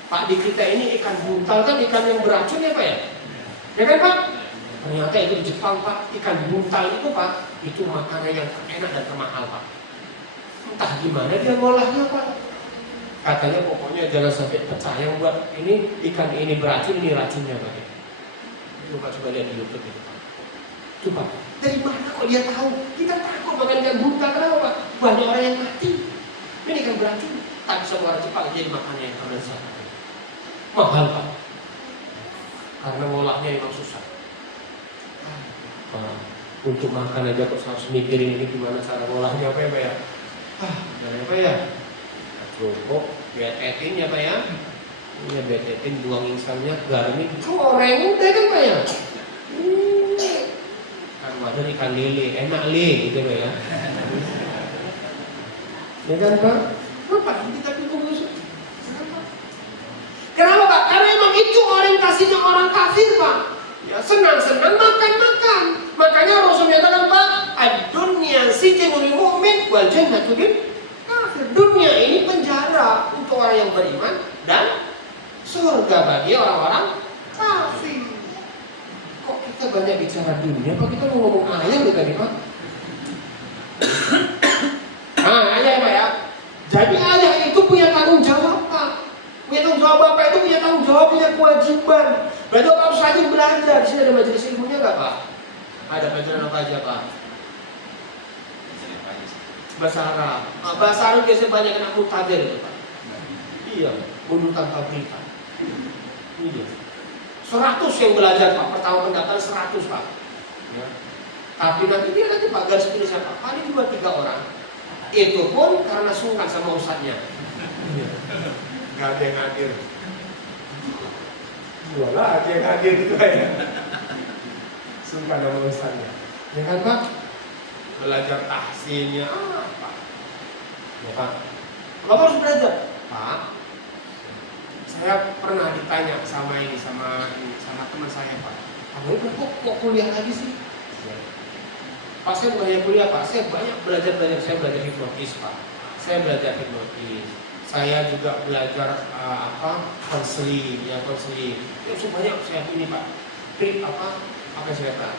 Pak, di kita ini ikan buntal kan ikan yang beracun ya Pak ya? Ya kan Pak? Ternyata itu di Jepang Pak, ikan buntal itu Pak, itu makanan yang enak dan termahal Pak. Entah gimana dia ngolahnya Pak. Katanya pokoknya jangan sampai percaya buat ini ikan ini beracun, ini racunnya Pak. Itu Pak, coba lihat di YouTube itu Pak. Itu Pak, dari mana kok dia tahu? Kita takut makan ikan buntal, kenapa Pak? Banyak orang yang mati. Ini ikan beracun, tak bisa orang Jepang jadi makanan yang komersial. Mahal Pak, karena ngolahnya emang susah. Untuk makan aja kok harus mikirin ini gimana cara ngolahnya apa ya Pak ya? Gimana Pak ya? Cukup betetin ya Pak ya? Ini betetin, buang insangnya, garamnya, goreng udah kan Pak ya? Kan wadah ikan lele, enak le gitu Pak ya? Ya kan Pak? Kenapa kita dukung musuh? Kenapa Pak? Karena emang itu orientasinya orang kafir Pak. Ya senang-senang makan-makan. Makanya Rasul menyatakan Pak, ad-dunya sijnul mu'min wal jannatu lil kafir. Dunia ini penjara untuk orang yang beriman dan surga bagi orang-orang kafir. Kok kita banyak bicara dunia? Pak, kita mau ngomong ayat nih tadi Pak. Ayah Pak ya. Jadi ayah itu punya tanggung jawab Pak. Punya tanggung jawab Bapak itu punya tanggung jawab, punya kewajiban. Berarti Bapak harus rajin belajar. Di sini ada majelis ilmunya nggak Pak? Ada pelajaran apa aja Pak? Bahasa Arab. Bahasa Arab biasanya banyak anak mutadir itu Pak. Iya, bunuh tanpa berita. Iya. 100 yang belajar Pak. Pertama pendaftaran 100 Pak. Ya. Tapi nanti dia Pak garis pilih siapa? Paling 2-3 orang. Itu pun karena sungkan sama ustadznya. Gak ada yang hadir. Walah, ada yang hadir gitu ya. Sungkan sama ustadznya. Ya kan Pak? Belajar tahsinnya apa? Ya Pak. Bapak harus belajar. Pak, saya pernah ditanya sama teman saya Pak. Kamu kok kuliah lagi sih? Pak, saya bukannya kuliah Pak, saya banyak belajar. Saya belajar hipnotis Pak. Saya belajar hipnotis. Saya juga belajar konseling. Ya banyak saya ini Pak. Trip apa saya Pak?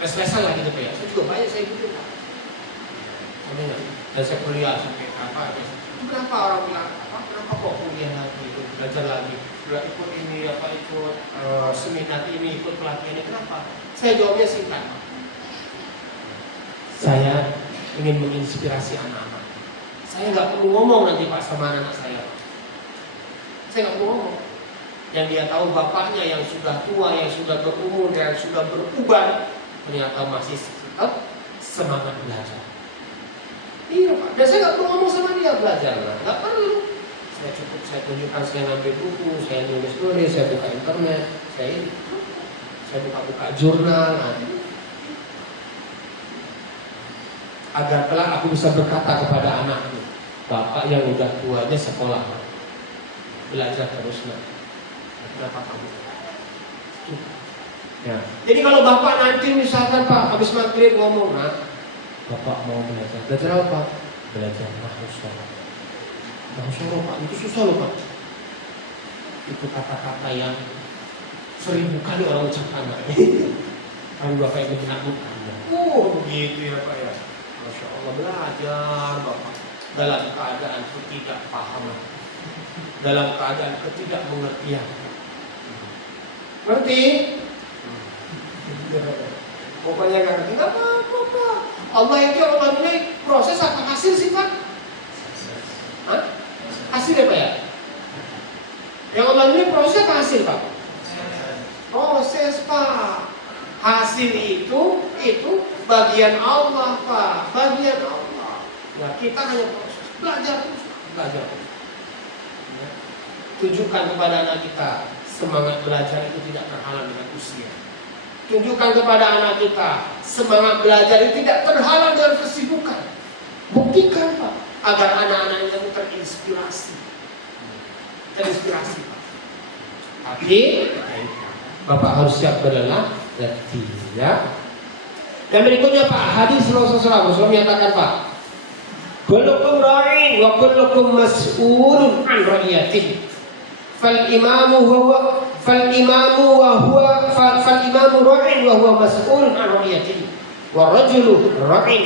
Les-lesan lah gitu Pak ya. Saya juga banyak saya ikutin Pak. Dan saya kuliah sampai itu kenapa orang bilang kenapa kok kuliah lagi, belajar lagi, ikut ini ikut seminar ini, ikut pelatihan ini, kenapa? Saya jawabnya singkat Pak. Saya ingin menginspirasi anak-anak. Saya nggak perlu ngomong nanti Pak sama anak saya. Saya nggak perlu ngomong. Yang dia tahu bapaknya yang sudah tua, yang sudah berumur, yang sudah beruban, ternyata masih tetap semangat belajar. Iya Pak. Dan saya nggak perlu ngomong sama dia belajar, nggak perlu. Saya tunjukkan, saya ngambil buku, saya nulis, saya buka internet, saya buka jurnal. Agar kelak aku bisa berkata kepada anakku, bapak yang udah tuanya sekolah, belajar terus nak. Kenapa kamu? Ya. Jadi kalau bapak nanti misalkan Pak habis maghrib ngomong, nak, bapak mau belajar apa? Belajar nahwu shoroh. Nahwu shoroh Pak, itu susah loh Pak. Itu kata-kata yang 1000 kali orang ucapkan. Kalau bapak itu menaklukkannya. Begitu ya Pak ya. Masya Allah, belajar Bapak dalam keadaan ketidakpahaman, dalam keadaan ketidakmengertian. Ngerti? Pokoknya nggak ngerti, nggak apa-apa Pak. Allah itu Allah nilai proses apa hasil sih Pak? Hah? Hasil ya Pak ya? Yang Allah nilai proses apa hasil Pak? Proses Pak. Hasil itu bagian Allah Pak, bagian Allah. Nah kita hanya proses, belajar terus. Ya. Tunjukkan kepada anak kita semangat belajar itu tidak terhalang dengan usia. Tunjukkan kepada anak kita semangat belajar itu tidak terhalang dengan kesibukan. Buktikan Pak, agar anak-anak itu terinspirasi Pak. Tapi Bapak harus siap berlelah. Ya. Dan berikutnya Pak, hadis Rasulullah SAW menyatakan Pak, kullukum ra'in wa kullukum mas'ulun an ra'iyatihi. Fal imamu ra'in wa huwa mas'ulun an ra'iyatihi. Wa rajulu ra'in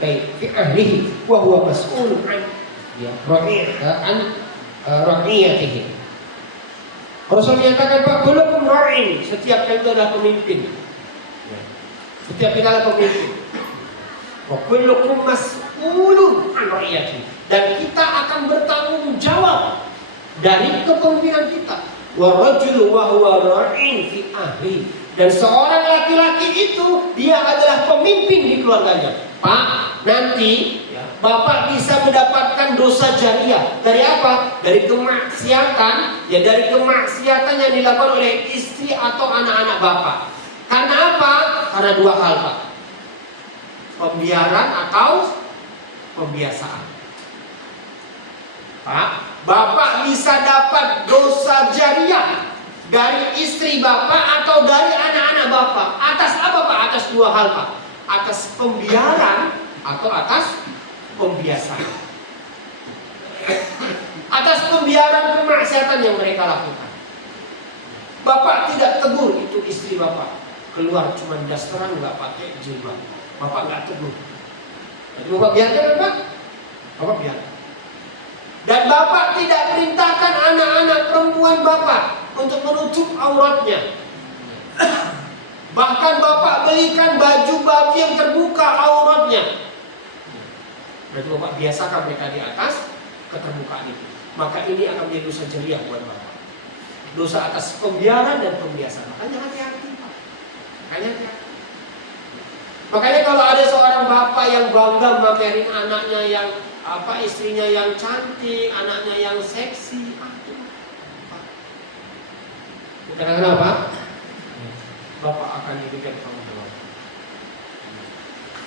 fi ahlihi wa huwa mas'ulun an ra'iyatihi. Rasul menyatakan Pak, kullukum ra'in, setiap kita adalah pemimpin. Setiap kita adalah pemimpin. Wa kullukum mas'ulun an ra'iyatihi. Dan kita akan bertanggung jawab dari kepemimpinan kita. Wa rajulu wa huwa ra'in fi ahli. Dan seorang laki-laki itu dia adalah pemimpin di keluarganya. Pak, nanti Bapak bisa mendapatkan dosa jariah. Dari apa? Dari kemaksiatan, ya dari kemaksiatan yang dilakukan oleh istri atau anak-anak Bapak. Karena apa? Karena dua hal Pak. Pembiaran atau pembiasaan. Pak, Bapak bisa dapat dosa jariah dari istri Bapak atau dari anak-anak Bapak. Atas apa Pak? Atas dua hal Pak. Atas pembiaran atau atas pembiasaan. Atas pembiaran kemaksiatan yang mereka lakukan. Bapak tidak tegur itu istri Bapak. Keluar cuma dasteran, nggak pakai jilbab. Bapak nggak tegur. Jadi Bapak biarkan kan Pak? Bapak biarkan. Dan Bapak tidak perintahkan anak-anak perempuan Bapak untuk menutup auratnya. Bahkan Bapak belikan baju yang terbuka auratnya. Berarti Bapak biasakan mereka di atas keterbukaan itu. Maka ini akan menjadi dosa jariah buat Bapak. Dosa atas pembiaran dan pembiasaan. Makanya hati-hati Pak. Makanya kalau ada seorang bapak yang bangga mamerin anaknya yang istrinya yang cantik, anaknya yang seksi, kenapa? Bapak akan diberikan tanggung jawab.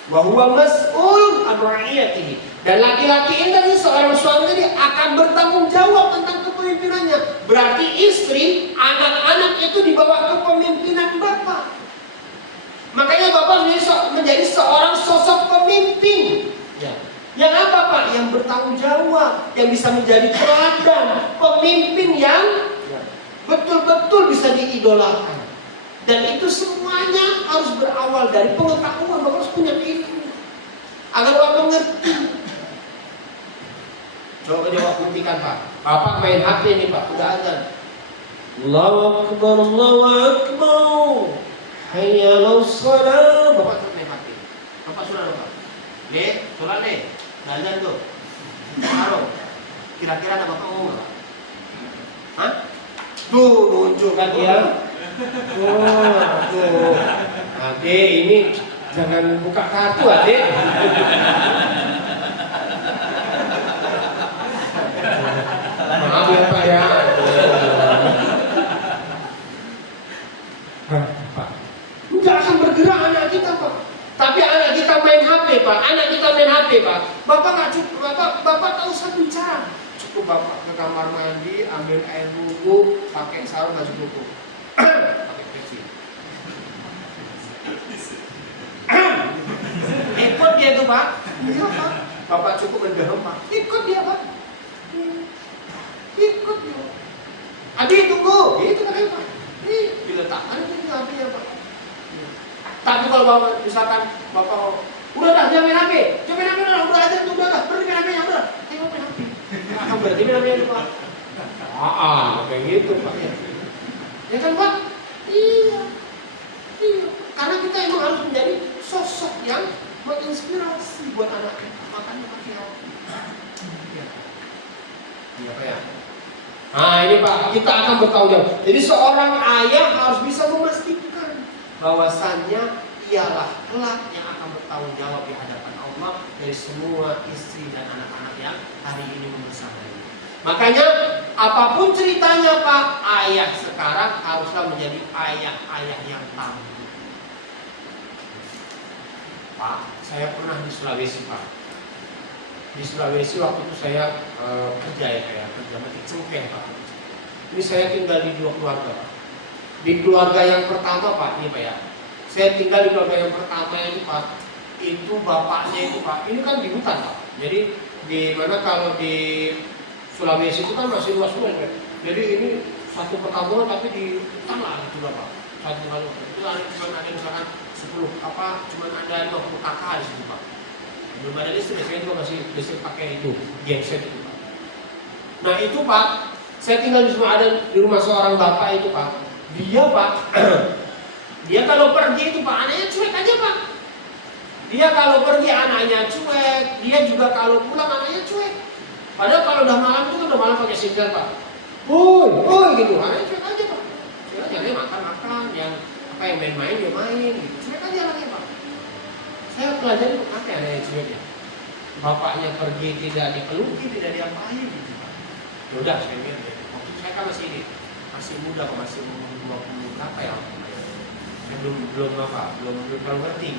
Wa huwa mas'ul an ra'iyatihi. Dan laki-laki ini tadi seorang suami tadi akan bertanggung jawab tentang kepemimpinannya. Berarti istri, anak-anak itu di bawah kepemimpinan Bapak. Makanya Bapak menjadi seorang sosok pemimpin. Ya. Yang apa Pak? Yang bertanggung jawab, yang bisa menjadi teladan, pemimpin yang betul-betul bisa diidolakan. Dan itu semuanya harus berawal dari pengetahuan. Bapak harus punya ilmu agar Bapak mengerti. Coba jawab buktikan Pak. Bapak main HP nih Pak, udah azan. Allahu Akbar, Allahu Akbar. Hayya 'alas shalah. Bapak sudah main HP. Bapak sudah Bapak. Sholat deh. Azan tuh. Taruh. Kira-kira ada Bapak ngomong Pak? Hah? Tuh muncul kan dia. Tuh. Ade ini jangan buka kartu Ade. Maaf ya Pak ya. Pak, nggak akan bergerak anak kita Pak. Tapi anak kita main HP Pak. Bapak nggak cukup. Bapak tahu satu cara. Cukup Bapak ke kamar mandi, ambil air wudhu, pakai sarung baju koko. Pakai peci. Ikut dia tuh Pak. Iya Pak. Bapak cukup mendem Pak. Ikut dia Pak. Ikut dia. Adi tunggu. Itu katanya Pak. Diletakkan itu di HP-nya Pak. Tapi kalau Bapak misalkan Bapak udah dah jangan main HP. Jangan main HP udah aja tuh udah berhenti main HP-nya udah. Tengok main HP. Akan berhenti main HP-nya Pak. Kayak gitu Pak. Ya kan Pak? Iya. Karena kita emang harus menjadi sosok yang menginspirasi buat anak kita. Makanya pakai HP. Iya Pak ya. Nah ini Pak, kita akan bertanggung jawab. Jadi seorang ayah harus bisa memastikan bahwasannya ialah kelak yang akan bertanggung jawab di hadapan Allah dari semua istri dan anak-anak yang hari ini membersamai. Makanya apapun ceritanya Pak, ayah sekarang haruslah menjadi ayah-ayah yang tangguh. Pak, saya pernah di Sulawesi Pak. Di Sulawesi waktu itu saya kerja metik cengkeh Pak. Ini saya tinggal di dua keluarga Pak. Di keluarga yang pertama Pak, ini Pak ya. Saya tinggal di keluarga yang pertama itu Pak. Itu bapaknya itu Pak, ini kan di hutan Pak. Jadi di mana kalau di Sulawesi itu kan masih luas-luas Pak. Jadi ini satu perkampungan tapi di hutan lah gitu Pak. Satu perkampungan itu cuma ada misalkan 10 cuma ada 20 kakak di situ Pak. Belum ada listrik, saya juga masih listrik pakai itu genset itu Pak. Nah itu Pak, saya tinggal di rumah seorang bapak itu Pak. Dia Pak, dia kalau pergi itu Pak, anaknya cuek aja Pak. Dia kalau pergi anaknya cuek, dia juga kalau pulang anaknya cuek. Padahal kalau udah malam itu kan udah malam pakai sinyal Pak. Woi gitu, anaknya cuek aja Pak. Cuek aja, dia makan, yang main-main dia main gitu. Cuek aja anaknya Pak. Saya pelajari apa anaknya cuek ya. Bapaknya pergi tidak dipeluki, tidak diapain gitu Pak. Yaudah saya bilang, waktu saya kan masih muda kok, masih umur 20 berapa ya? Saya belum terlalu ngerti.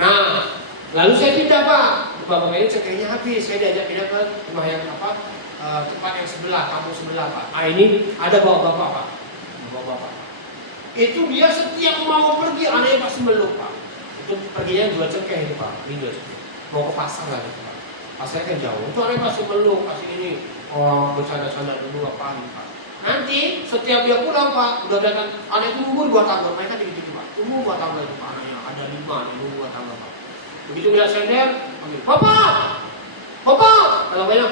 Nah, lalu saya pindah Pak. Bapak ini ceknya habis, saya diajak pindah ke rumah yang tempat yang sebelah, kampung sebelah Pak. Ah ini ada bawa bapak Pak. Bawa bapak. Itu dia setiap mau pergi, anaknya pasti meluk Pak. Itu perginya jual cengkeh itu Pak, ini jual cengkeh. Mau ke pasar lah gitu Pak. Pasarnya kan jauh. Itu anaknya pasti meluk, pasti ini bercanda-canda dulu apa nih Pak. Nanti setiap dia pulang Pak, udah datang anak itu nunggu 2 tangga, mereka gitu Pak. Tunggu 2 tangga itu Pak, anaknya ada 5 nunggu 2 tangga Pak. Begitu dia sender, panggil, Bapak, kalau banyak,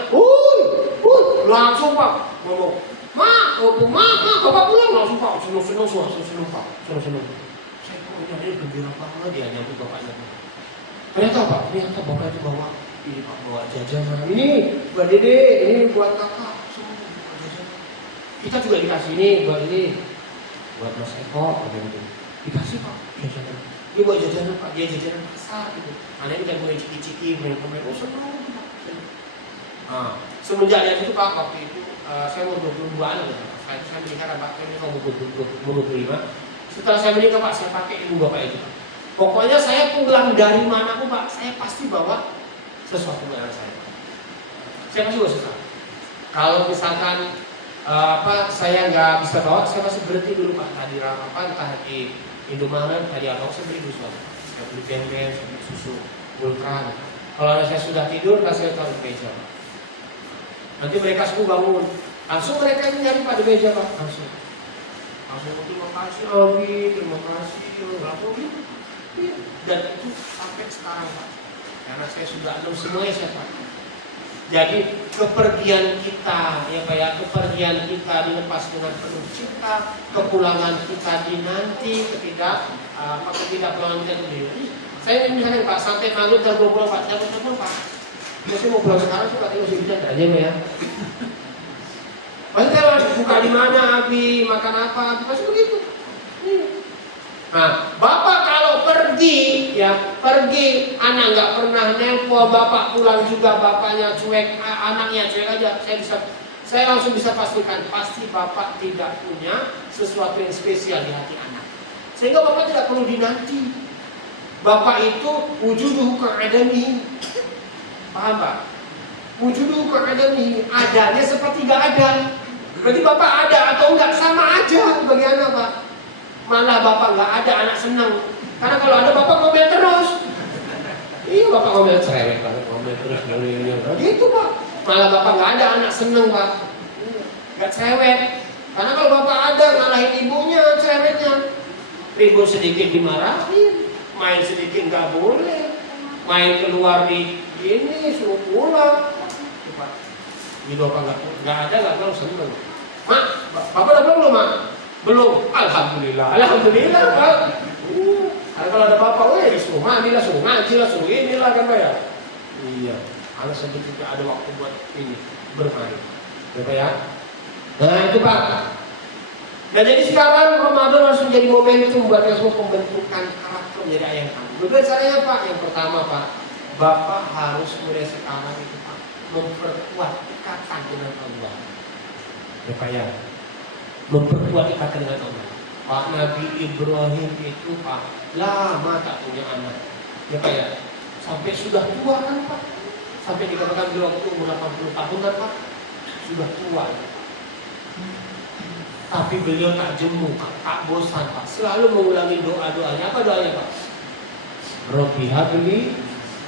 langsung Pak ngomong, Ma, Bapak pulang langsung Pak, seneng Pak. Saya kok ini gembira banget dia nyambut bapaknya. Ternyata bapak itu bawa ini Pak, bawa jajanan. Ini buat Dede, ini buat kakak. Semua bawa jajanan. Kita juga dikasih ini buat Mas Eko, dikasih Pak jajanan. Dia buat jajanan Pak, dia jajanan pasar gitu. Anaknya udah mulai ciki-ciki, main senang Pak. Nah, semenjak dari itu Pak, waktu itu saya mau 22an gitu. Saya menikah Pak, saya mau 25. Setelah saya menikah Pak, saya pakai ibu bapak itu Pak. Pokoknya saya pulang dari mana pun Pak, saya pasti bawa sesuatu dengan saya. Saya pasti bawa sesuatu. Kalau misalkan saya nggak bisa bawa, saya pasti berhenti dulu Pak. Tadi entah di Indomaret, tadi apa, saya beli sesuatu. Saya beli benben, saya beli susu, Ultra. Kalau anak saya sudah tidur, saya taruh di meja Pak. Nanti mereka semua bangun, langsung mereka ini nyari Pak di meja Pak, langsung terima kasih Abi, terima kasih, langsung gitu. Dan itu sampai sekarang Pak, karena saya sudah alum semuanya saya Pak. Jadi kepergian kita ya Pak ya, kepergian kita dilepas dengan penuh cinta, kepulangan kita dinanti ketika pulangan kita sendiri. Saya misalnya Pak, sampai maghrib dan pulang Pak, saya telepon Pak. Mesti mau pulang sekarang sih Pak, masih bisa aja ya. Pasti kalau buka di mana Abi, makan apa, pasti begitu. Nah, bapak kalau pergi, anak nggak pernah nelpon, bapak pulang juga bapaknya cuek, anaknya cuek aja, saya langsung bisa pastikan, pasti bapak tidak punya sesuatu yang spesial di hati anak. Sehingga bapak tidak perlu dinanti. Bapak itu wujuduhu ka'adamihi. Paham Pak? Wujuduhu ka'adamihi, adanya seperti nggak ada. Berarti bapak ada atau enggak sama aja bagi anak Pak. Malah bapak nggak ada, anak senang. Karena kalau ada bapak ngomel terus. Iya bapak ngomel cerewet banget, ngomel terus gitu Pak. Malah bapak nggak ada, anak senang Pak. Nggak cerewet. Karena kalau bapak ada ngalahin ibunya, cerewetnya. Ribut sedikit dimarahin, main sedikit nggak boleh, main keluar di ini suruh pulang. Gitu bapak nggak ada, nggak tahu senang. Mak, bapak udah pulang belum Mak? Belum, alhamdulillah Pak. Kalau ada bapak, disuruh mandi lah, suruh ngaji lah, suruh inilah kan Pak ya. Iya, kalau sebetulnya ada waktu buat ini bermain, ya Pak ya. Nah itu Pak. Nah jadi sekarang Ramadan harus menjadi momentum buat kita semua pembentukan karakter menjadi ayah kami. Bagaimana caranya Pak? Yang pertama Pak, bapak harus mulai sekarang itu Pak memperkuat ikatan dengan Allah. Ya Pak ya. Memperkuat ikatan dengan Allah. Pak Nabi Ibrahim itu Pak lama tak punya anak. Ya Pak ya. Sampai sudah tua kan Pak. Sampai dikatakan beliau umur 80 tahun kan Pak. Sudah tua. Tapi beliau tak jemu, tak bosan Pak. Selalu mengulangi doa-doanya. Apa doanya Pak? Rabbi habli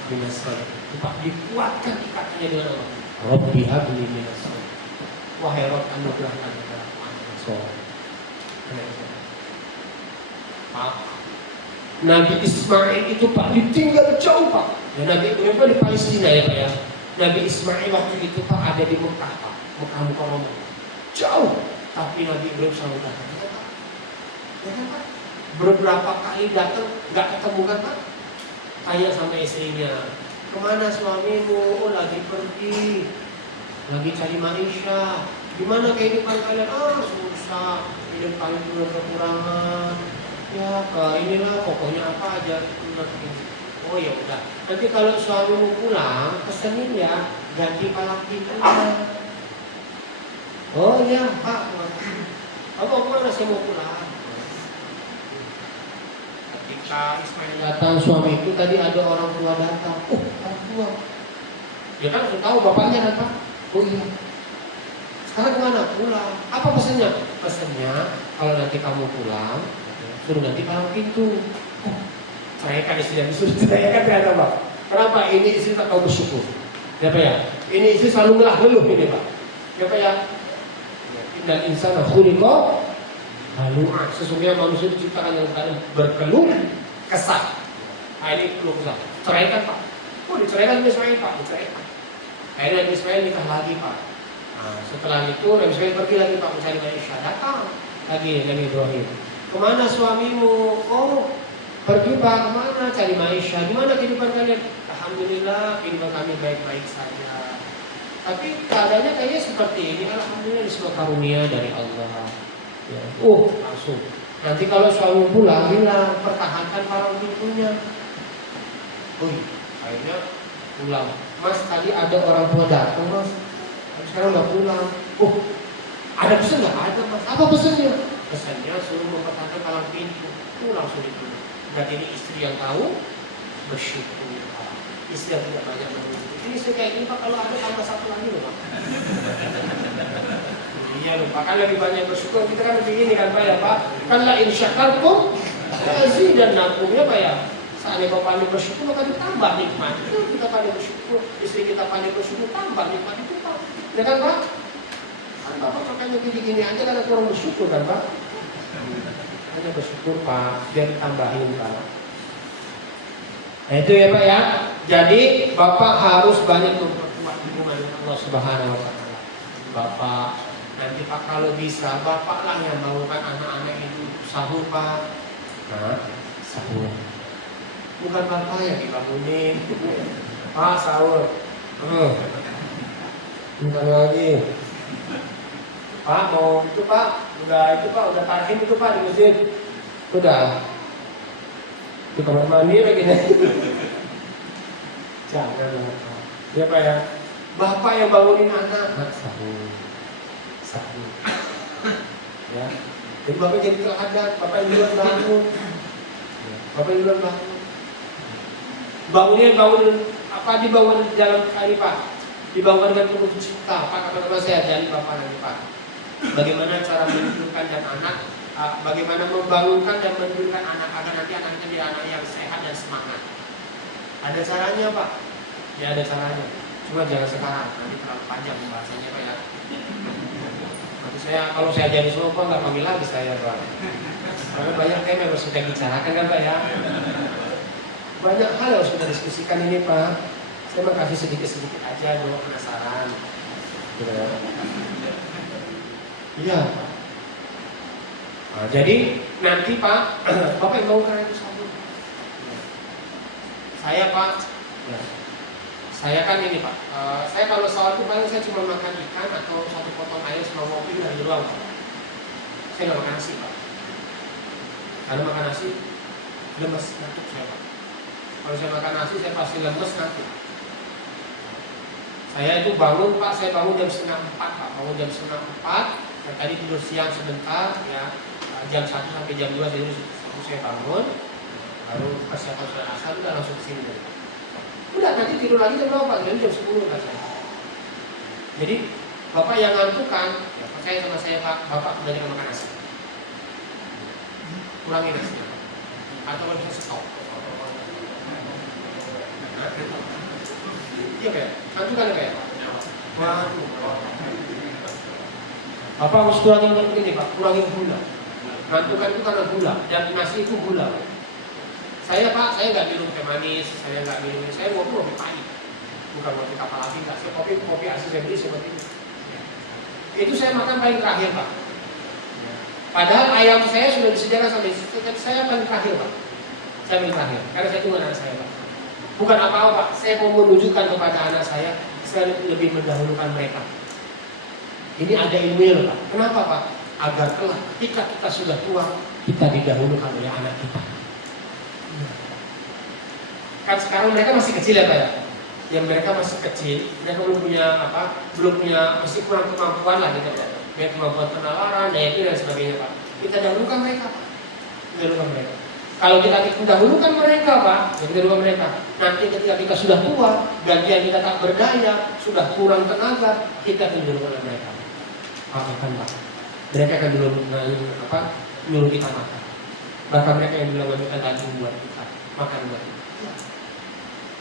minas sholihin. Pak, dikuatkan ikatannya dengan Allah. Rabbi habli minas sholihin. Wahai Rabb, anugerahkan kepada anak soleh. Pak, Nabi Ismail itu Pak ditinggal jauh Pak. Ya, Nabi Ibrahim Pak di Palestina ya Pak ya. Nabi Ismail waktu itu Pak ada di Mekah Pak. Mekah Mukarramah. Jauh. Tapi Nabi Ibrahim selalu datang. Ya, Pak. Ya kan Pak? Beberapa kali datang nggak ketemu kan Pak? Tanya sama istrinya, kemana suamimu? Oh lagi pergi, lagi cari maisha. Gimana kehidupan kalian? Ah susah, hidup kami juga kekurangan. Ya Kak, inilah pokoknya apa aja. Oh ya udah. Nanti kalau suamimu pulang, pesenin ya ganti palak pintunya. Oh iya Pak. Kamu kemana? Saya mau pulang. Ketika Ismail datang, suami itu tadi ada orang tua datang. Oh, orang tua. Dia kan sudah tahu bapaknya datang. Oh iya. Sekarang kemana? Pulang. Apa pesannya? Pesannya, kalau nanti kamu pulang, suruh ganti palang pintu. Oh, ceraikan istri dan disuruh ceraikan ternyata Pak. Kenapa? Ini istri tak tahu bersyukur. Siapa ya? Ini istri selalu ngeluh ini Pak. Siapa ya? Dan insan khuliqa halu'an. Sesungguhnya manusia diciptakan dalam keadaan berkeluh kesah. Nah ini keluh kesah. Ceraikan Pak. Oh diceraikan Nabi Ismail Pak. Diceraikan. Akhirnya Nabi Ismail nikah lagi Pak. Nah, setelah itu Nabi Ismail pergi lagi Pak mencari Aisyah. Datang lagi Nabi Ibrahim. Kemana suamimu? Oh pergi Pak. Kemana? Cari Aisyah. Gimana kehidupan kalian? Alhamdulillah kehidupan kami baik-baik saja. Tapi keadaannya kayaknya seperti ini. Alhamdulillah semua karunia dari Allah. Ya. Langsung. Nanti kalau suami pulang bilang pertahankan palang pintunya. Akhirnya pulang. Mas tadi ada orang tua datang Mas. Sekarang udah pulang. Ada pesan nggak? Ada Mas. Apa pesannya? Pesannya suruh mempertahankan palang pintu. Langsung itu. Berarti ini istri yang tahu bersyukur. Istri yang tidak banyak bersyukur. Ini kayak gini Pak, kalau ada tambah satu lagi loh Pak. Iya loh Pak, kan lebih banyak bersyukur. Kita kan lebih ini kan Pak ya Pak. Kan la in syakartum lazidannakum ya Pak ya. Seandainya Bapak pandai bersyukur maka ditambah nikmat. Kita pandai bersyukur, istri kita pandai bersyukur, tambah nikmat itu Pak. Ya kan Pak? Kan Bapak makanya gini-gini aja karena kurang bersyukur kan Pak. Hanya bersyukur Pak, biar ditambahin Pak. Nah itu ya Pak ya. Jadi Bapak harus banyak memperkuat hubungan dengan Allah Subhanahu wa Ta'ala. Bapak nanti Pak kalau bisa Bapak lah yang bangunkan anak-anak itu sahur Pak. Nah, sahur. Bukan Bapak yang dibangunin. Pak sahur. Bentar lagi. Pak mau itu Pak, udah tarhim itu Pak di masjid. Udah. Di kamar mandi lagi nih. Jangan Pak. Ya Pak ya. Bapak yang bangunin anak. Sahur. Ya. Jadi Bapak jadi teladan. Bapak yang duluan bangun. Bangunin apa dibangun dalam kali Pak? Dibangun dengan penuh cinta. Pak kata saya jadi Bapak nanti Pak. Bagaimana cara menunjukkan dan anak? Bagaimana membangunkan dan menunjukkan anak agar nanti anaknya menjadi anak yang sehat dan semangat. Ada caranya Pak? Ya ada caranya. Cuma jangan sekarang, nanti terlalu panjang pembahasannya Pak ya. Nanti kalau saya jadi semua Pak nggak panggil lagi saya Pak. Karena banyak tema yang harus kita bicarakan kan Pak ya. Banyak hal yang harus kita diskusikan ini Pak. Saya mau kasih sedikit-sedikit aja dulu penasaran. Iya Pak. Nah, jadi nanti Pak, Bapak yang bangunkan itu satu. Saya Pak, ya. Saya kan ini Pak, saya kalau sahur itu paling saya cuma makan ikan atau satu potong ayam sama kopi dari luar Pak. Saya nggak makan nasi Pak. Karena makan nasi lemes, ngantuk saya Pak. Kalau saya makan nasi saya pasti lemes ngantuk. Saya itu bangun Pak, saya bangun jam 3:30 Pak, bangun jam 3:30. Dan tadi tidur siang sebentar ya. Jam 1 sampai jam 2 saya bangun, baru persiapan sholat asar udah langsung ke sini. Udah nanti tidur lagi jam berapa? Jam 10 kan saya. Jadi Bapak yang ngantukan, ya percaya sama saya Pak, Bapak kebanyakan makan nasi. Kurangi nasinya, atau kalau bisa stop. Iya kayak, ngantukan kayak. Waduh. Bapak harus kurangin ini Pak, kurangin gula. Ngantukan itu karena gula, dan nasi itu gula. Saya Pak, saya nggak minum teh manis, saya nggak minum, saya kopi pahit. Bukan kopi kapal api, nggak. Saya kopi asli saya beli seperti ini. Itu saya makan paling terakhir Pak. Padahal ayam saya sudah disediakan sampai saya paling terakhir Pak. Saya paling terakhir, karena saya tunggu anak saya Pak. Bukan apa-apa Pak, saya mau menunjukkan kepada anak saya lebih mendahulukan mereka. Ini ada ilmunya loh Pak. Kenapa Pak? Agar kelak ketika kita sudah tua, kita didahulukan oleh anak kita. Kan sekarang mereka masih kecil ya Pak ya. Yang mereka masih kecil, mereka belum punya masih kurang kemampuan lah gitu Pak. Baik kemampuan penalaran, daya pikir dan sebagainya Pak. Kita dahulukan mereka Pak. Dahulukan mereka. Kalau kita dahulukan mereka Pak, kita dahulukan mereka. Nanti ketika kita sudah tua, gantian kita tak berdaya, sudah kurang tenaga, kita akan dahulukan mereka. Makan Pak. Mereka akan nyuruh kita makan. Bahkan mereka yang bilang kita daging buat kita, makan buat kita.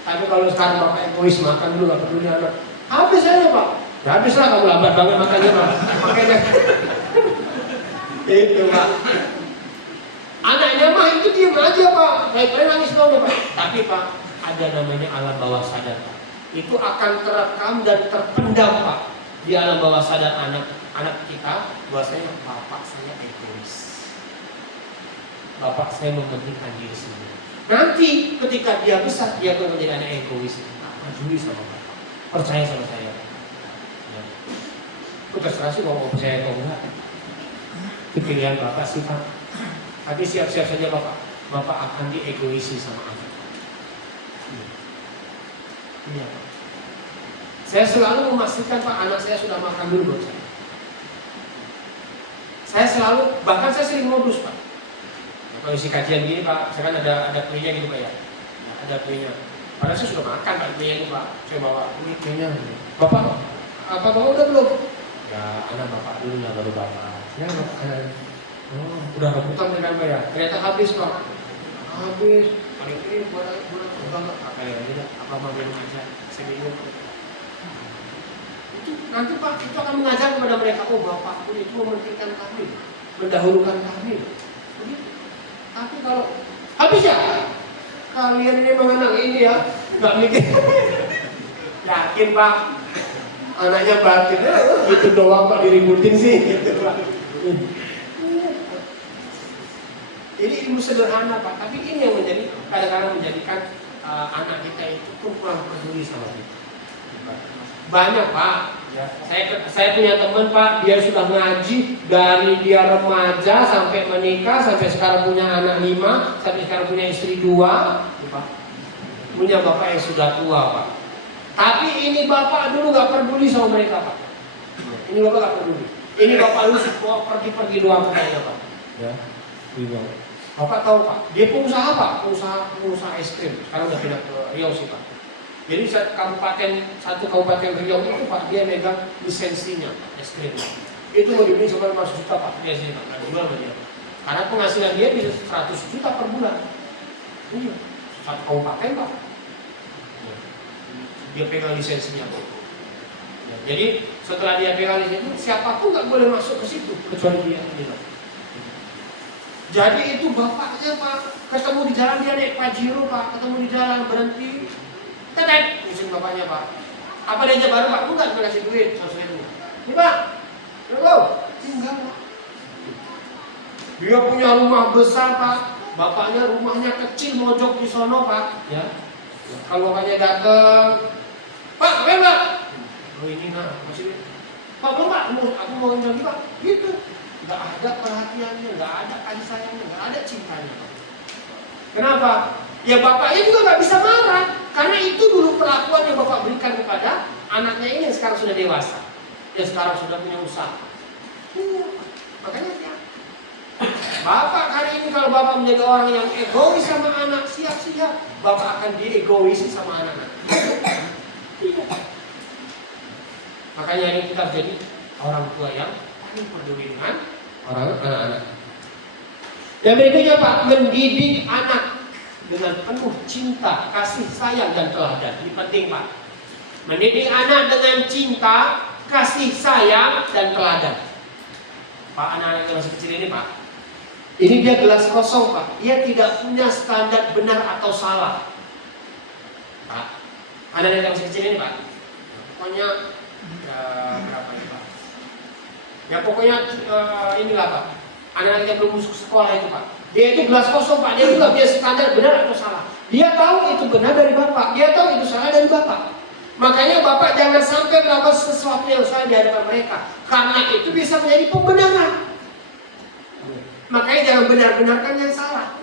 Tapi kalau sekarang Bapak egois makan dulu gak peduli anak. Habis aja Pak. Ya habis lah kamu lambat banget makannya Pak. Makanya itu Pak. Anaknya mah itu diem aja Pak. Baik-baik nangis dong Pak. Tapi Pak, ada namanya alam bawah sadar Pak. Itu akan terekam dan terpendam Pak. Di alam bawah sadar anak kita, bahwasanya bapak saya egois. Bapak saya mementingkan diri sendiri. Nanti ketika dia besar, dia akan menjadi anak egois. Tak peduli sama bapak. Percaya sama saya. Ya. Itu terserah sih mau percaya atau enggak. Itu pilihan bapak sih Pak. Tapi siap-siap saja bapak. Bapak akan diegoisi sama anak. Iya. Saya selalu memastikan Pak, anak saya sudah makan dulu buat saya. Saya selalu, bahkan saya sering modus Pak. Nah, kalau isi kajian gini Pak, saya kan ada kuenya gitu Pak ya. Nah, ada kuenya. Padahal saya sudah makan Pak kuenya itu Pak. Saya bawa ini kuenya. Bapak, Bapak udah belum? Ya, anak Bapak dulu lah baru Bapak. Ya, Bapak. Oh, udah rebutan dengan Pak ya. Ternyata habis Pak. Habis. Paling ini buat enggak apa ya tidak apa mau minum aja. Saya minum. Nanti Pak, itu akan mengajar kepada mereka, oh Bapak pun itu mementingkan kami, mendahulukan kami. Begitu. Tapi kalau habis ya, kalian ini mengenang ini ya, nggak mikir. Yakin Pak, anaknya batin, gitu doang Pak diributin sih. Gitu, Pak. Ini ilmu sederhana Pak, tapi ini yang menjadi kadang-kadang menjadikan anak kita itu pun kurang peduli sama kita. Banyak Pak, ya. Saya punya teman Pak, dia sudah ngaji dari dia remaja sampai menikah, sampai sekarang punya anak 5, sampai sekarang punya istri 2, Pak. Punya bapak yang sudah tua Pak. Tapi ini bapak dulu gak peduli sama mereka Pak. Ini bapak gak peduli. Ini bapak lu pergi-pergi doang katanya Pak. Ya, bapak tahu Pak, dia pengusaha Pak, pengusaha es krim. Sekarang udah pindah ke Riau sih Pak. Jadi satu kabupaten Riau itu Pak, dia megang lisensinya es krim. Itu mau dibeli sampai 500 juta Pak, dia sini Pak, nggak jual sama dia. Karena penghasilan dia bisa 100 juta per bulan. Iya, satu kabupaten Pak. Dia pegang lisensinya Pak. Ya, jadi setelah dia pegang lisensi itu, siapapun nggak boleh masuk ke situ kecuali dia ini Pak. Jadi itu bapaknya Pak, ketemu di jalan dia naik Pajero Pak, ketemu di jalan berhenti. Tetek, pusing bapaknya Pak. Apa dia baru Pak? Enggak, cuma kasih duit 100.000. Ini Pak, halo, enggak Pak. Dia punya rumah besar Pak. Bapaknya rumahnya kecil mojok di sono Pak. Ya. Kalau bapaknya datang, Pak, apa Pak? Oh ini nak, masih. Pak, belum Pak, aku mau lagi Pak. Gitu. Enggak ada perhatiannya, enggak ada kasih sayangnya, enggak ada cintanya Pak. Kenapa? Ya bapaknya juga nggak bisa marah, karena itu dulu perlakuan yang bapak berikan kepada anaknya ini yang sekarang sudah dewasa, yang sekarang sudah punya usaha. Makanya ya, bapak hari ini kalau bapak menjadi orang yang egois sama anak, siap-siap bapak akan diegoisi sama anak-anak. Makanya ini kita jadi orang tua yang paling peduli dengan anak-anak. Yang berikutnya Pak, mendidik anak dengan penuh cinta, kasih sayang dan teladan. Ini penting Pak. Mendidik anak dengan cinta, kasih sayang dan teladan. Pak, anak-anak yang masih kecil ini Pak, ini dia gelas kosong Pak. Dia tidak punya standar benar atau salah. Pak, anak-anak yang masih kecil ini Pak, pokoknya berapa ini Pak? Ya pokoknya inilah Pak. Anak-anak yang belum masuk sekolah itu Pak, dia itu gelas kosong Pak. Dia juga dia standar benar atau salah. Dia tahu itu benar dari Bapak, dia tahu itu salah dari Bapak. Makanya Bapak jangan sampai melakukan sesuatu yang salah di hadapan mereka, karena itu bisa menjadi pembenaran. Makanya jangan benar-benarkan yang salah.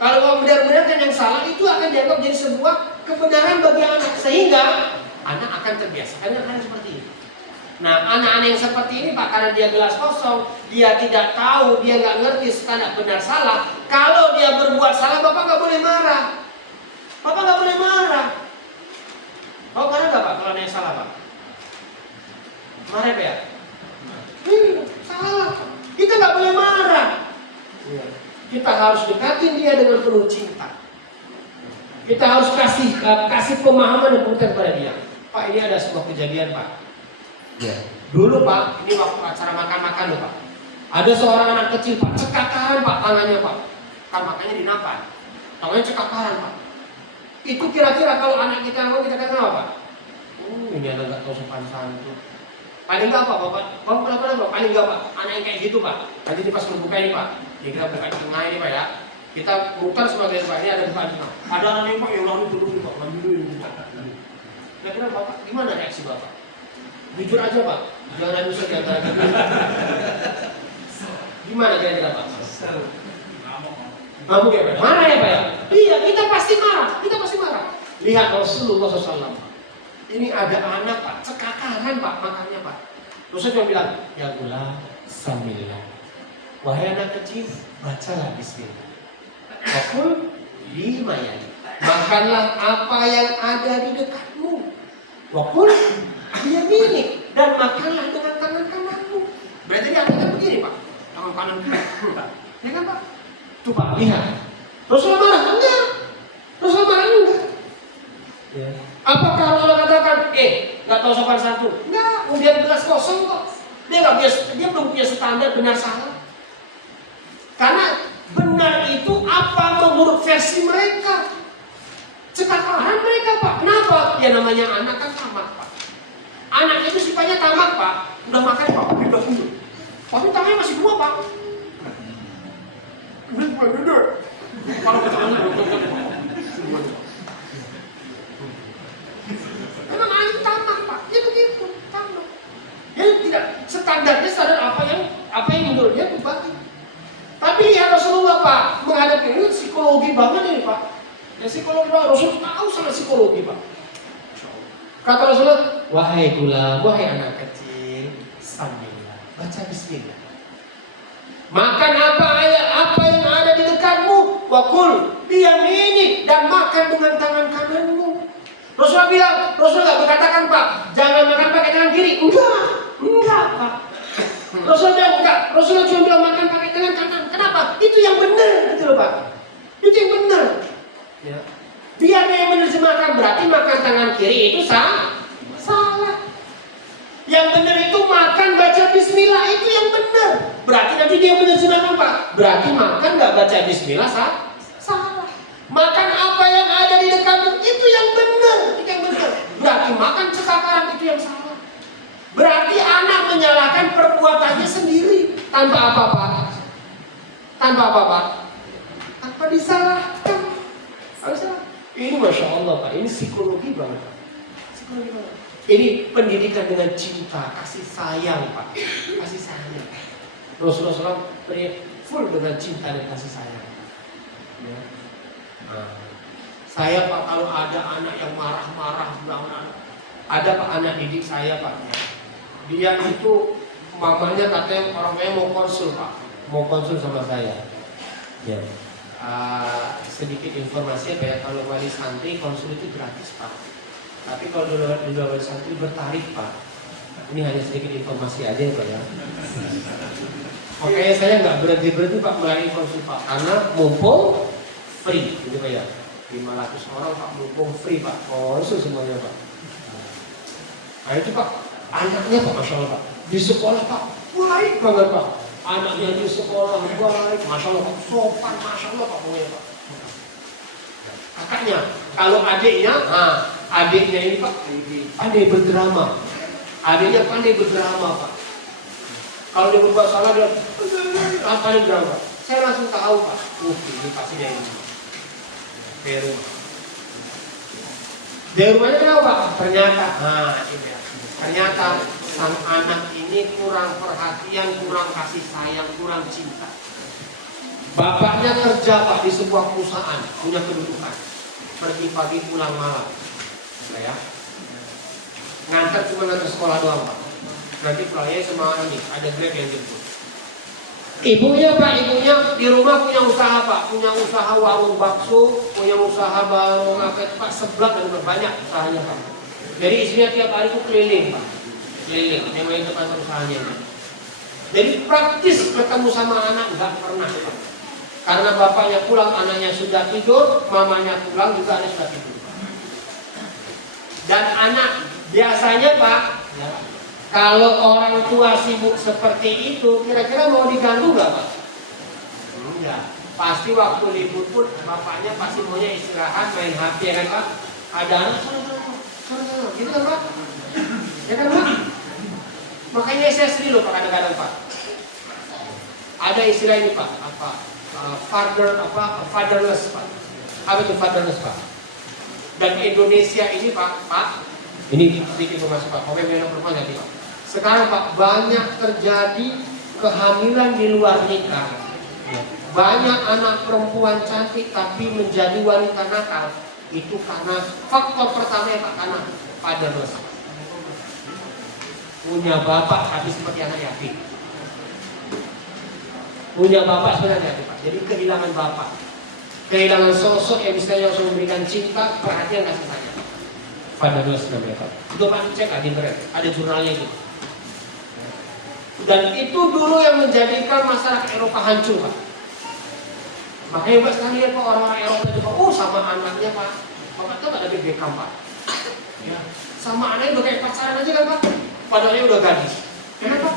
Kalau mau benar-benarkan yang salah, itu akan dianggap jadi sebuah kebenaran bagi anak, sehingga anak akan terbiasa dengan hal seperti ini. Nah, anak-anak yang seperti ini Pak, karena dia gelas kosong, dia tidak tahu, dia nggak ngerti standar benar salah. Kalau dia berbuat salah, Bapak nggak boleh marah. Bapak nggak boleh marah. Oh, karena nggak Pak, kalau ada yang salah Pak? Marah Pak ya? Salah. Kita nggak boleh marah. Kita harus dekatin dia dengan penuh cinta. Kita harus kasih pemahaman dan pengertian kepada dia. Pak, ini ada sebuah kejadian Pak. Ya. Dulu Pak, ini waktu acara makan-makan loh Pak. Ada seorang anak kecil Pak, cekakaran Pak tangannya Pak. Kan makanya dinapan. Tangannya cekakaran Pak. Itu kira-kira kalau anak kita mau kita kata apa Pak? Ini anak nggak tahu sopan santun. Paling nggak Pak, Bapak kenapa paling nggak Pak, anak yang kayak gitu Pak. Nanti pas berbuka ini Pak, ya kita buka di tengah ini Pak ya. Kita muter sebagai Pak, ini ada bukaan tengah. Ada anak yang Pak yang lalu dulu Pak, lalu dulu. Kira-kira Bapak gimana reaksi Bapak? Jujur aja Pak, jangan bisa di antara kita. Gimana kira-kira Pak? Ngamuk ya Pak? Marah ya Pak ya? Iya, kita pasti marah. Lihat Rasulullah SAW. Ini ada anak Pak, cekakaran Pak makannya Pak. Rasul cuma bilang, ya gula, sambillah. Wahai anak kecil, bacalah bismillah. Wakul lima ya. Makanlah apa yang ada di dekatmu. Wakul dia minik dan makanlah dengan tangan kananmu. Berarti dia artinya begini Pak, tangan kanan kita. Ya kan Pak? Tuh Pak, lihat. Rasulullah marah? Enggak. Rasulullah marah enggak. Ya. Apakah Rasulullah katakan, nggak tahu sopan santun? Enggak, kemudian gelas kosong kok. Dia belum punya standar benar salah. Karena benar itu apa menurut versi mereka. Cekakaran mereka Pak. Kenapa? Ya namanya anak kan tamak Pak. Anak itu sifatnya tamak Pak. Udah makan Pak, udah mundur. Tapi tangannya masih dua Pak. Mundur. Kalau tangannya memang anak itu tamak Pak. Dia begitu, tamak. Dia tidak standarnya sadar apa yang menurut dia itu baik. Tapi lihat Rasulullah Pak menghadapi ini psikologi banget ini Pak. Ya psikologi Pak. Rasul tahu sangat psikologi Pak. Kata Rasulullah, wahai gula, wahai anak kecil, sambillah, baca bismillah. Makan apa yang ada di dekatmu, wakul biyaminik, dan makan dengan tangan kananmu. Rasulullah bilang, Rasulullah nggak berkatakan Pak, jangan makan pakai tangan kiri. Enggak Pak. Rasulullah bilang enggak. Rasulullah cuma bilang makan pakai tangan kanan. Kenapa? Itu yang benar, gitu loh Pak. Itu yang benar. Ya. Biar yang menerjemahkan berarti makan tangan kiri itu salah. Yang benar itu makan baca bismillah, itu yang benar. Berarti nanti dia menerjemahkan Pak. Berarti makan nggak baca bismillah salah. Makan apa yang ada di dekatmu itu yang benar, Berarti makan cekakaran itu yang salah. Berarti anak menyalahkan perbuatannya sendiri tanpa apa Pak? Tanpa disalahkan. Ini Masya Allah Pak, ini psikologi banget. Ini pendidikan dengan cinta, kasih sayang Pak. Kasih sayang. Rasulullah full dengan cinta dan kasih sayang. Ya. Saya Pak, kalau ada anak yang marah-marah, ada Pak anak didik saya Pak. Dia itu mamanya katanya orang tuanya mau konsul Pak, mau konsul sama saya. Ya. Sedikit informasi ya, kalau wali santri konsul itu gratis Pak. Tapi kalau di luar wali santri bertarif Pak. Ini hanya sedikit informasi aja ya Pak ya. Makanya saya nggak berhenti Pak melayani konsul Pak, karena mumpung free gitu Pak ya. 500 orang Pak, mumpung free Pak, konsul semuanya Pak. Nah itu Pak, anaknya Pak, Masya Allah Pak, di sekolah Pak, baik banget Pak. Anaknya di sekolah baik, Masya Allah Pak, sopan, Masya Allah Pak, pokoknya Pak. Kakaknya, kalau adiknya, adiknya ini Pak, pandai berdrama. Adiknya pandai berdrama Pak. Kalau dia berbuat salah dia pandai berdrama. Saya langsung tahu Pak, ini pasti dia ini. Dari rumah. Dari rumahnya kenapa Pak? Ternyata, ternyata sang anak ini kurang perhatian, kurang kasih sayang, kurang cinta. Bapaknya kerja Pak di sebuah perusahaan, punya kedudukan. Pergi pagi pulang malam. Ya. Ngantar cuma ngantar sekolah doang Pak. Nanti pulangnya sama ini, ada Grab yang jemput. Ibunya Pak, ibunya di rumah punya usaha Pak, punya usaha warung bakso, punya usaha warung apa itu Pak, seblak dan banyak usahanya Pak. Jadi istrinya tiap hari itu keliling Pak, keliling, memang depan usahanya Pak. Jadi praktis ketemu sama anak nggak pernah Pak. Karena bapaknya pulang, anaknya sudah tidur, mamanya pulang juga anaknya sudah tidur. Dan anak biasanya Pak, ya, kalau orang tua sibuk seperti itu, kira-kira mau diganggu nggak Pak? Enggak. Pasti waktu libur pun bapaknya pasti maunya istirahat, main HP ya kan Pak? Ada anak sana, gitu kan Pak? Ya kan Pak? Makanya saya sedih loh Pak kadang-kadang Pak. Ada istilah ini Pak, apa? Fatherless Pak. Apa itu fatherless Pak? Dan Indonesia ini Pak, ini sedikit informasi Pak, pokoknya perempuan jadi Pak. Sekarang Pak, banyak terjadi kehamilan di luar nikah. Banyak anak perempuan cantik tapi menjadi wanita nakal. Itu karena faktor pertama ya Pak, karena fatherless. Punya bapak tapi seperti anak yatim. Punya bapak seperti anak yatim Pak. Jadi kehilangan bapak. Kehilangan sosok yang bisa memberikan cinta, perhatian, kasih sayang. Fatherless namanya Pak. Itu Pak cek di internet, ada jurnalnya itu. Dan itu dulu yang menjadikan masyarakat Eropa hancur Pak. Makanya Pak sekarang lihat Pak, orang-orang Eropa itu Pak, sama anaknya Pak. Bapak tahu ada David Beckham Pak. Ya, sama anaknya udah kayak pacaran aja kan Pak. Padahal dia udah gadis. Kenapa?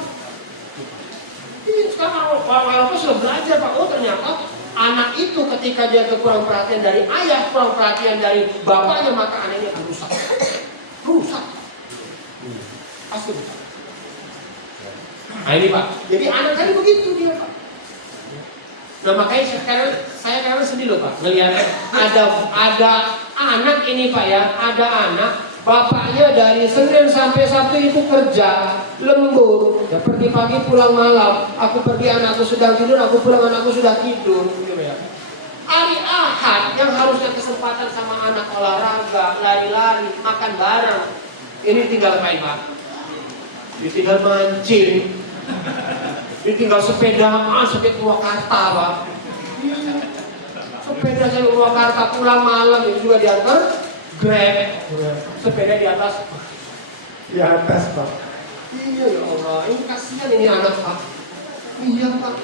Ini sekarang orang Eropa sudah belajar Pak. Oh ternyata anak itu ketika dia kurang perhatian dari ayah, kurang perhatian dari bapaknya, maka anaknya akan rusak. Rusak. Pasti rusak. Nah ini Pak, jadi anak tadi begitu dia Pak. Nah makanya saya sekarang sedih loh Pak, ngelihat ada anak ini Pak ya, ada anak bapaknya dari Senin sampai Sabtu itu kerja lembur, ya, pergi pagi pulang malam. Aku pergi anakku sedang tidur, aku pulang anakku sudah tidur, gitu ya. Hari Ahad yang harusnya kesempatan sama anak olahraga, lari-lari, makan bareng, ini tinggal main Pak. Ditinggal mancing, ditinggal sepedaan sampai Purwakarta Pak. Sepeda sampai Purwakarta pulang malam itu juga diantar Grab, sepeda di atas Pak. Iya ya Allah, ini kasihan ini anak Pak. Iya Pak.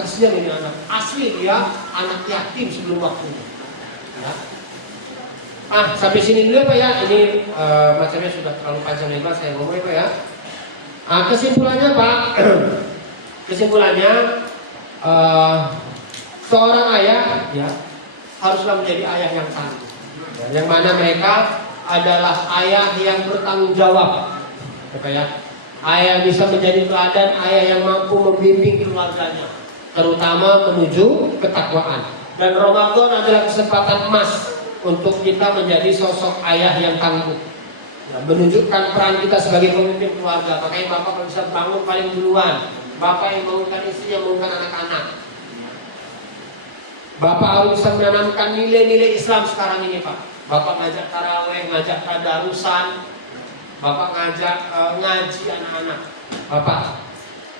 Kasihan ini anak. Asli dia anak yatim sebelum waktunya. Ya. Sampai sini dulu ya Pak ya. Ini macamnya sudah terlalu panjang lebar saya ngomong ya Pak ya. Kesimpulannya Pak, kesimpulannya seorang ayah ya haruslah menjadi ayah yang tangguh. Yang mana mereka adalah ayah yang bertanggung jawab. Ya Pak ya. Ayah bisa menjadi teladan, ayah yang mampu membimbing keluarganya, terutama menuju ketakwaan. Dan Ramadan adalah kesempatan emas untuk kita menjadi sosok ayah yang tangguh, ya, menunjukkan peran kita sebagai pemimpin keluarga. Makanya Bapak kalau bisa bangun paling duluan, Bapak yang bangunkan istri, yang bangunkan anak-anak. Bapak harus bisa menanamkan nilai-nilai Islam sekarang ini Pak. Bapak ngajak taraweh, ngajak tadarusan, Bapak ngajak ngaji anak-anak Bapak.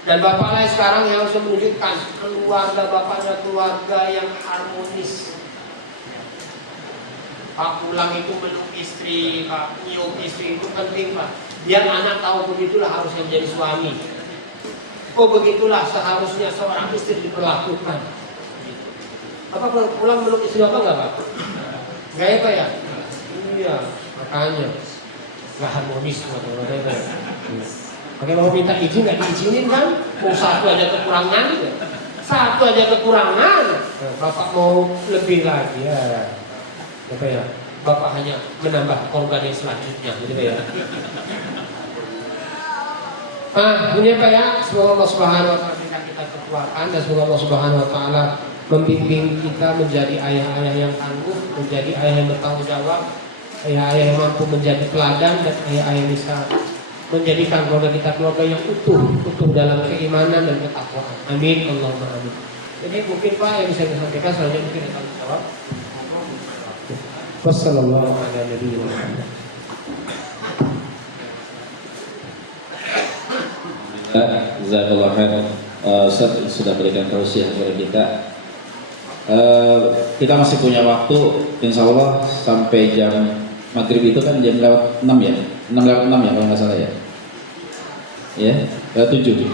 Dan Bapak lain sekarang yang harus menunjukkan keluarga Bapak adalah keluarga yang harmonis. Pak pulang itu meluk istri, Pak nyium istri itu penting Pak. Biar anak tahu begitulah harusnya menjadi suami. Oh begitulah seharusnya seorang istri diperlakukan. Apa kalau pulang meluk istri apa enggak Pak? Enggak ya Pak ya? Iya, makanya nggak harmonis Bapak. Pakai mau minta izin nggak diizinin kan? Mau satu aja kekurangan gitu. Satu aja kekurangan. Bapak mau lebih lagi ya. Bapak ya, Bapak hanya menambah korban yang selanjutnya, gitu ya. Ini Pak ya, semoga Allah Subhanahu Wa Taala berikan kita kekuatan dan semoga Allah Subhanahu Wa Taala membimbing kita menjadi ayah-ayah yang tangguh, menjadi ayah yang bertanggung jawab, ayah-ayah yang mampu menjadi teladan dan ayah-ayah yang bisa menjadikan keluarga kita keluarga yang utuh dalam keimanan dan ketakwaan. Amin, Allahumma amin. Jadi mungkin Pak yang bisa saya sampaikan selanjutnya mungkin akan jawab. Wassalamualaikum warahmatullahi wabarakatuh. Jazakallah khair. Ustaz sudah berikan tausiah kepada kita. Kita masih punya waktu, insya Allah sampai jam maghrib itu kan jam lewat 6 ya, 6 lewat 6 ya kalau nggak salah ya. Ya, lewat 7.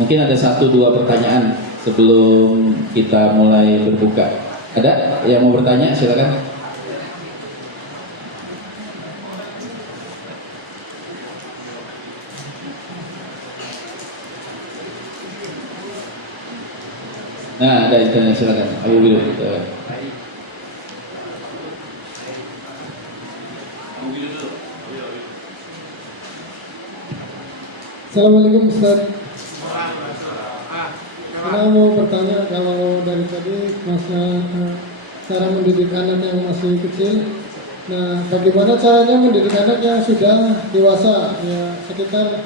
Mungkin ada 1-2 pertanyaan sebelum kita mulai berbuka. Ada yang mau bertanya? Silakan. Nah, ada internet, silakan. Ayo dulu. Assalamualaikum Ustaz. Saya mau bertanya, kalau dari tadi masa cara mendidik anak yang masih kecil. Nah, bagaimana caranya mendidik anak yang sudah dewasa, ya sekitar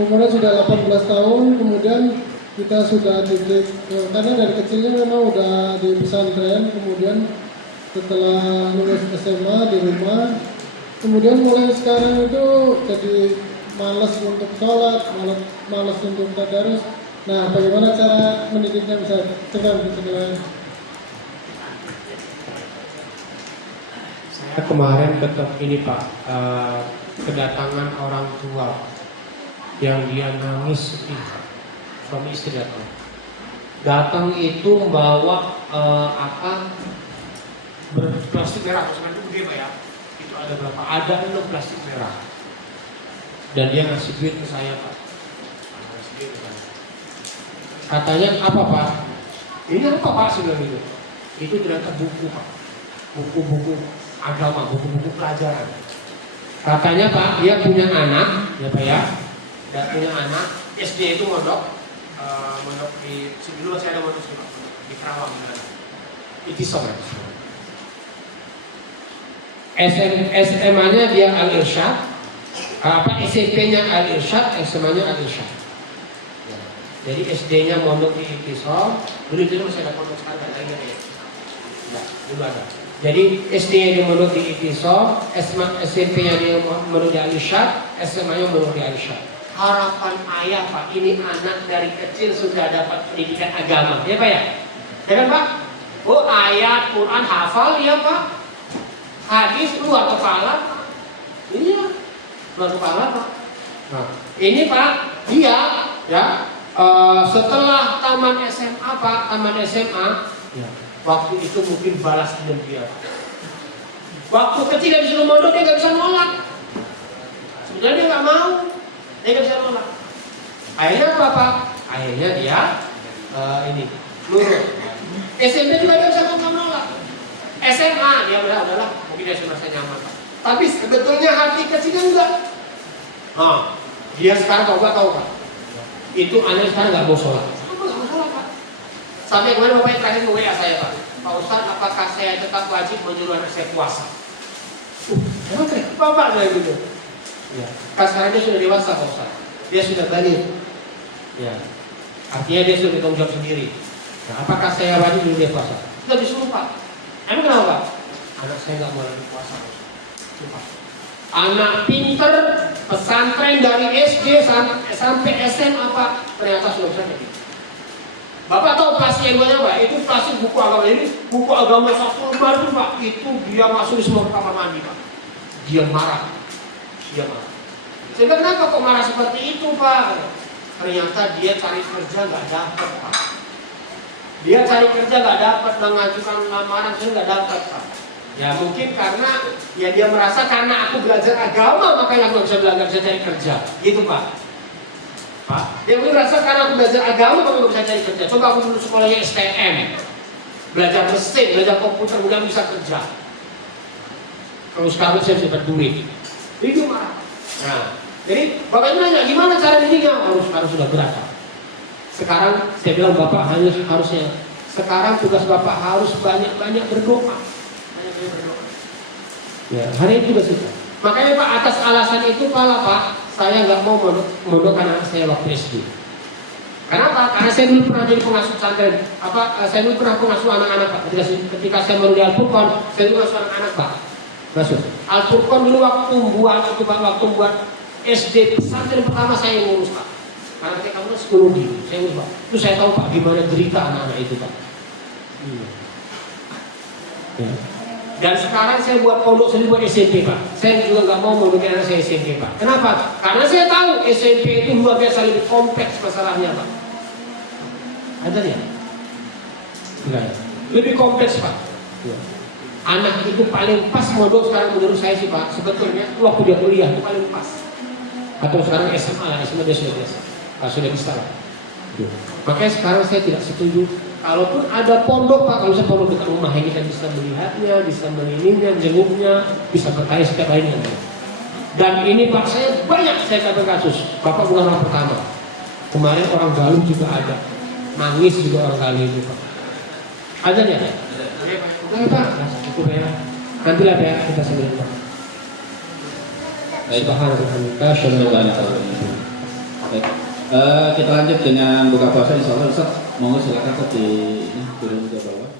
umurnya sudah 18 tahun, kemudian kita sudah didik, karena dari kecilnya memang udah di pesantren, kemudian setelah lulus SMA di rumah, kemudian mulai sekarang itu jadi malas untuk sholat, malas untuk tadarus. Nah, bagaimana cara mendidiknya bisa segera? Saya kemarin ketemu ini Pak, kedatangan orang tua yang dia nangis sedih. Suami istri datang itu membawa plastik merah, maksudnya itu gede Pak ya. Itu ada berapa? Ada 6 plastik merah. Dan dia ngasih duit ke saya Pak. Katanya apa Pak? Ini apa Pak sebenarnya itu? Itu ternyata buku Pak. Buku-buku agama, buku-buku pelajaran. Katanya Pak, dia punya anak, ya Pak ya. Dia punya anak, SD itu mondok di dulu masih ada mondok di Kerawang. Itisok ya. SMA-nya dia Al-Irsyad, SMP-nya Al-Irsyad, SMA-nya Al-Irsyad. Jadi SD-nya mondok di Itisok, dulu itu masih ada pondok sekarang ada lagi ya. Enggak, dulu ada. Jadi SD-nya dia mondok di Itisok, SMP-nya dia mondok di Al-Irsyad, SMA-nya mondok di Al-Irsyad. Harapan ayah Pak, ini anak dari kecil sudah dapat pendidikan agama, ya Pak ya? Ya kan Pak? Oh ayat Quran hafal ya Pak? Hadis luar kepala? Iya, luar kepala Pak. Nah, ini Pak, dia ya setelah taman SMA Pak, taman SMA, ya, waktu itu mungkin balas dendam dia. Waktu kecil dia disuruh mondok dia nggak bisa nolak. Sebenarnya dia nggak mau. Dia nggak bisa nolak. Akhirnya apa Pak? Akhirnya dia ini nurut. SMP juga dia bisa nolak. SMA dia udahlah, mungkin dia sudah merasa nyaman Pak. Tapi sebetulnya hati kecilnya enggak. Nah, dia sekarang tahu Pak. Itu anak sekarang nggak mau sholat. Nggak mau sholat Pak. Sampai kemarin Bapak yang terakhir WA saya Pak. Pak Ustadz, apakah saya tetap wajib menyuruh anak saya puasa? Emang Bapak saya gitu. Ya, sekarang dia sudah dewasa Pak Ustaz. Dia sudah balik. Ya, artinya dia sudah bertanggung jawab sendiri. Nah, apakah saya wajib dulu dia puasa? Tidak disuruh Pak. Emang kenapa Pak? Anak saya nggak mau lagi puasa Pak. Anak pinter pesantren dari SD sampai SMA Pak, ternyata sudah bisa jadi. Bapak tahu pasti semuanya Pak, itu plastik buku agama ini, buku agama satu lembar itu Pak, itu dia masuk di semua kamar mandi Pak. Dia marah. Saya bilang, kenapa kok marah seperti itu Pak? Ternyata dia cari kerja nggak dapat Pak. Dia cari kerja nggak dapat, mengajukan lamaran saya nggak dapat Pak. Ya mungkin karena ya dia merasa karena aku belajar agama makanya aku bisa cari kerja, gitu Pak. Pak, dia merasa karena aku belajar agama aku nggak bisa cari kerja. Coba aku dulu sekolahnya STM, belajar mesin, belajar komputer, mudah bisa kerja. Kalau sekarang saya dapat duit, itu marah. Nah, jadi bapak nanya gimana cara dirinya? Harus sudah berat Pak. Sekarang saya bilang bapak harusnya sekarang tugas bapak harus banyak berdoa. Ya, hari ini juga sudah. Makanya Pak atas alasan itu Pak, saya nggak mau mondok anak saya waktu SD. Kenapa? Karena saya dulu pernah jadi pengasuh pesantren. Saya dulu pernah pengasuh anak-anak Pak. Ketika saya baru di Al-Furqan, saya dulu pengasuh anak-anak Pak. Masuk. Al-Furqan dulu waktu buat SD pesantren pertama saya yang ngurus Pak. Karena ketika kamu sekolah di, saya ngurus Pak. Itu saya tahu Pak gimana derita anak-anak itu Pak. Ya. Dan sekarang saya buat pondok sendiri buat SMP Pak. Saya juga nggak mau mondokin anak saya SMP Pak. Kenapa? Karena saya tahu SMP itu luar biasa lebih kompleks masalahnya Pak. Ada ya? Enggak ya? Lebih kompleks Pak. Ya. Anak itu paling pas mondok sekarang menurut saya sih Pak. Sebetulnya waktu dia kuliah itu paling pas. Atau sekarang SMA lah, SMA dia sudah biasa. Sudah bisa lah. Ya. Makanya sekarang saya tidak setuju. Kalaupun ada pondok Pak, kalau saya pondok dekat rumah ini kita bisa melihatnya, bisa melininya, jenguknya, bisa bertanya setiap hari dengan dia. Dan ini Pak saya banyak saya dapat kasus. Bapak bukan orang pertama. Kemarin orang Galuh juga ada, nangis juga orang Galuh itu Pak. Ada ya? Oke Pak, cukup ya. Nantilah ya kita sendiri Pak. Baik, Subhanallah. Baik. Kita lanjut dengan buka puasa insya Allah Ustaz. Monggo silakan di turun ke bawah.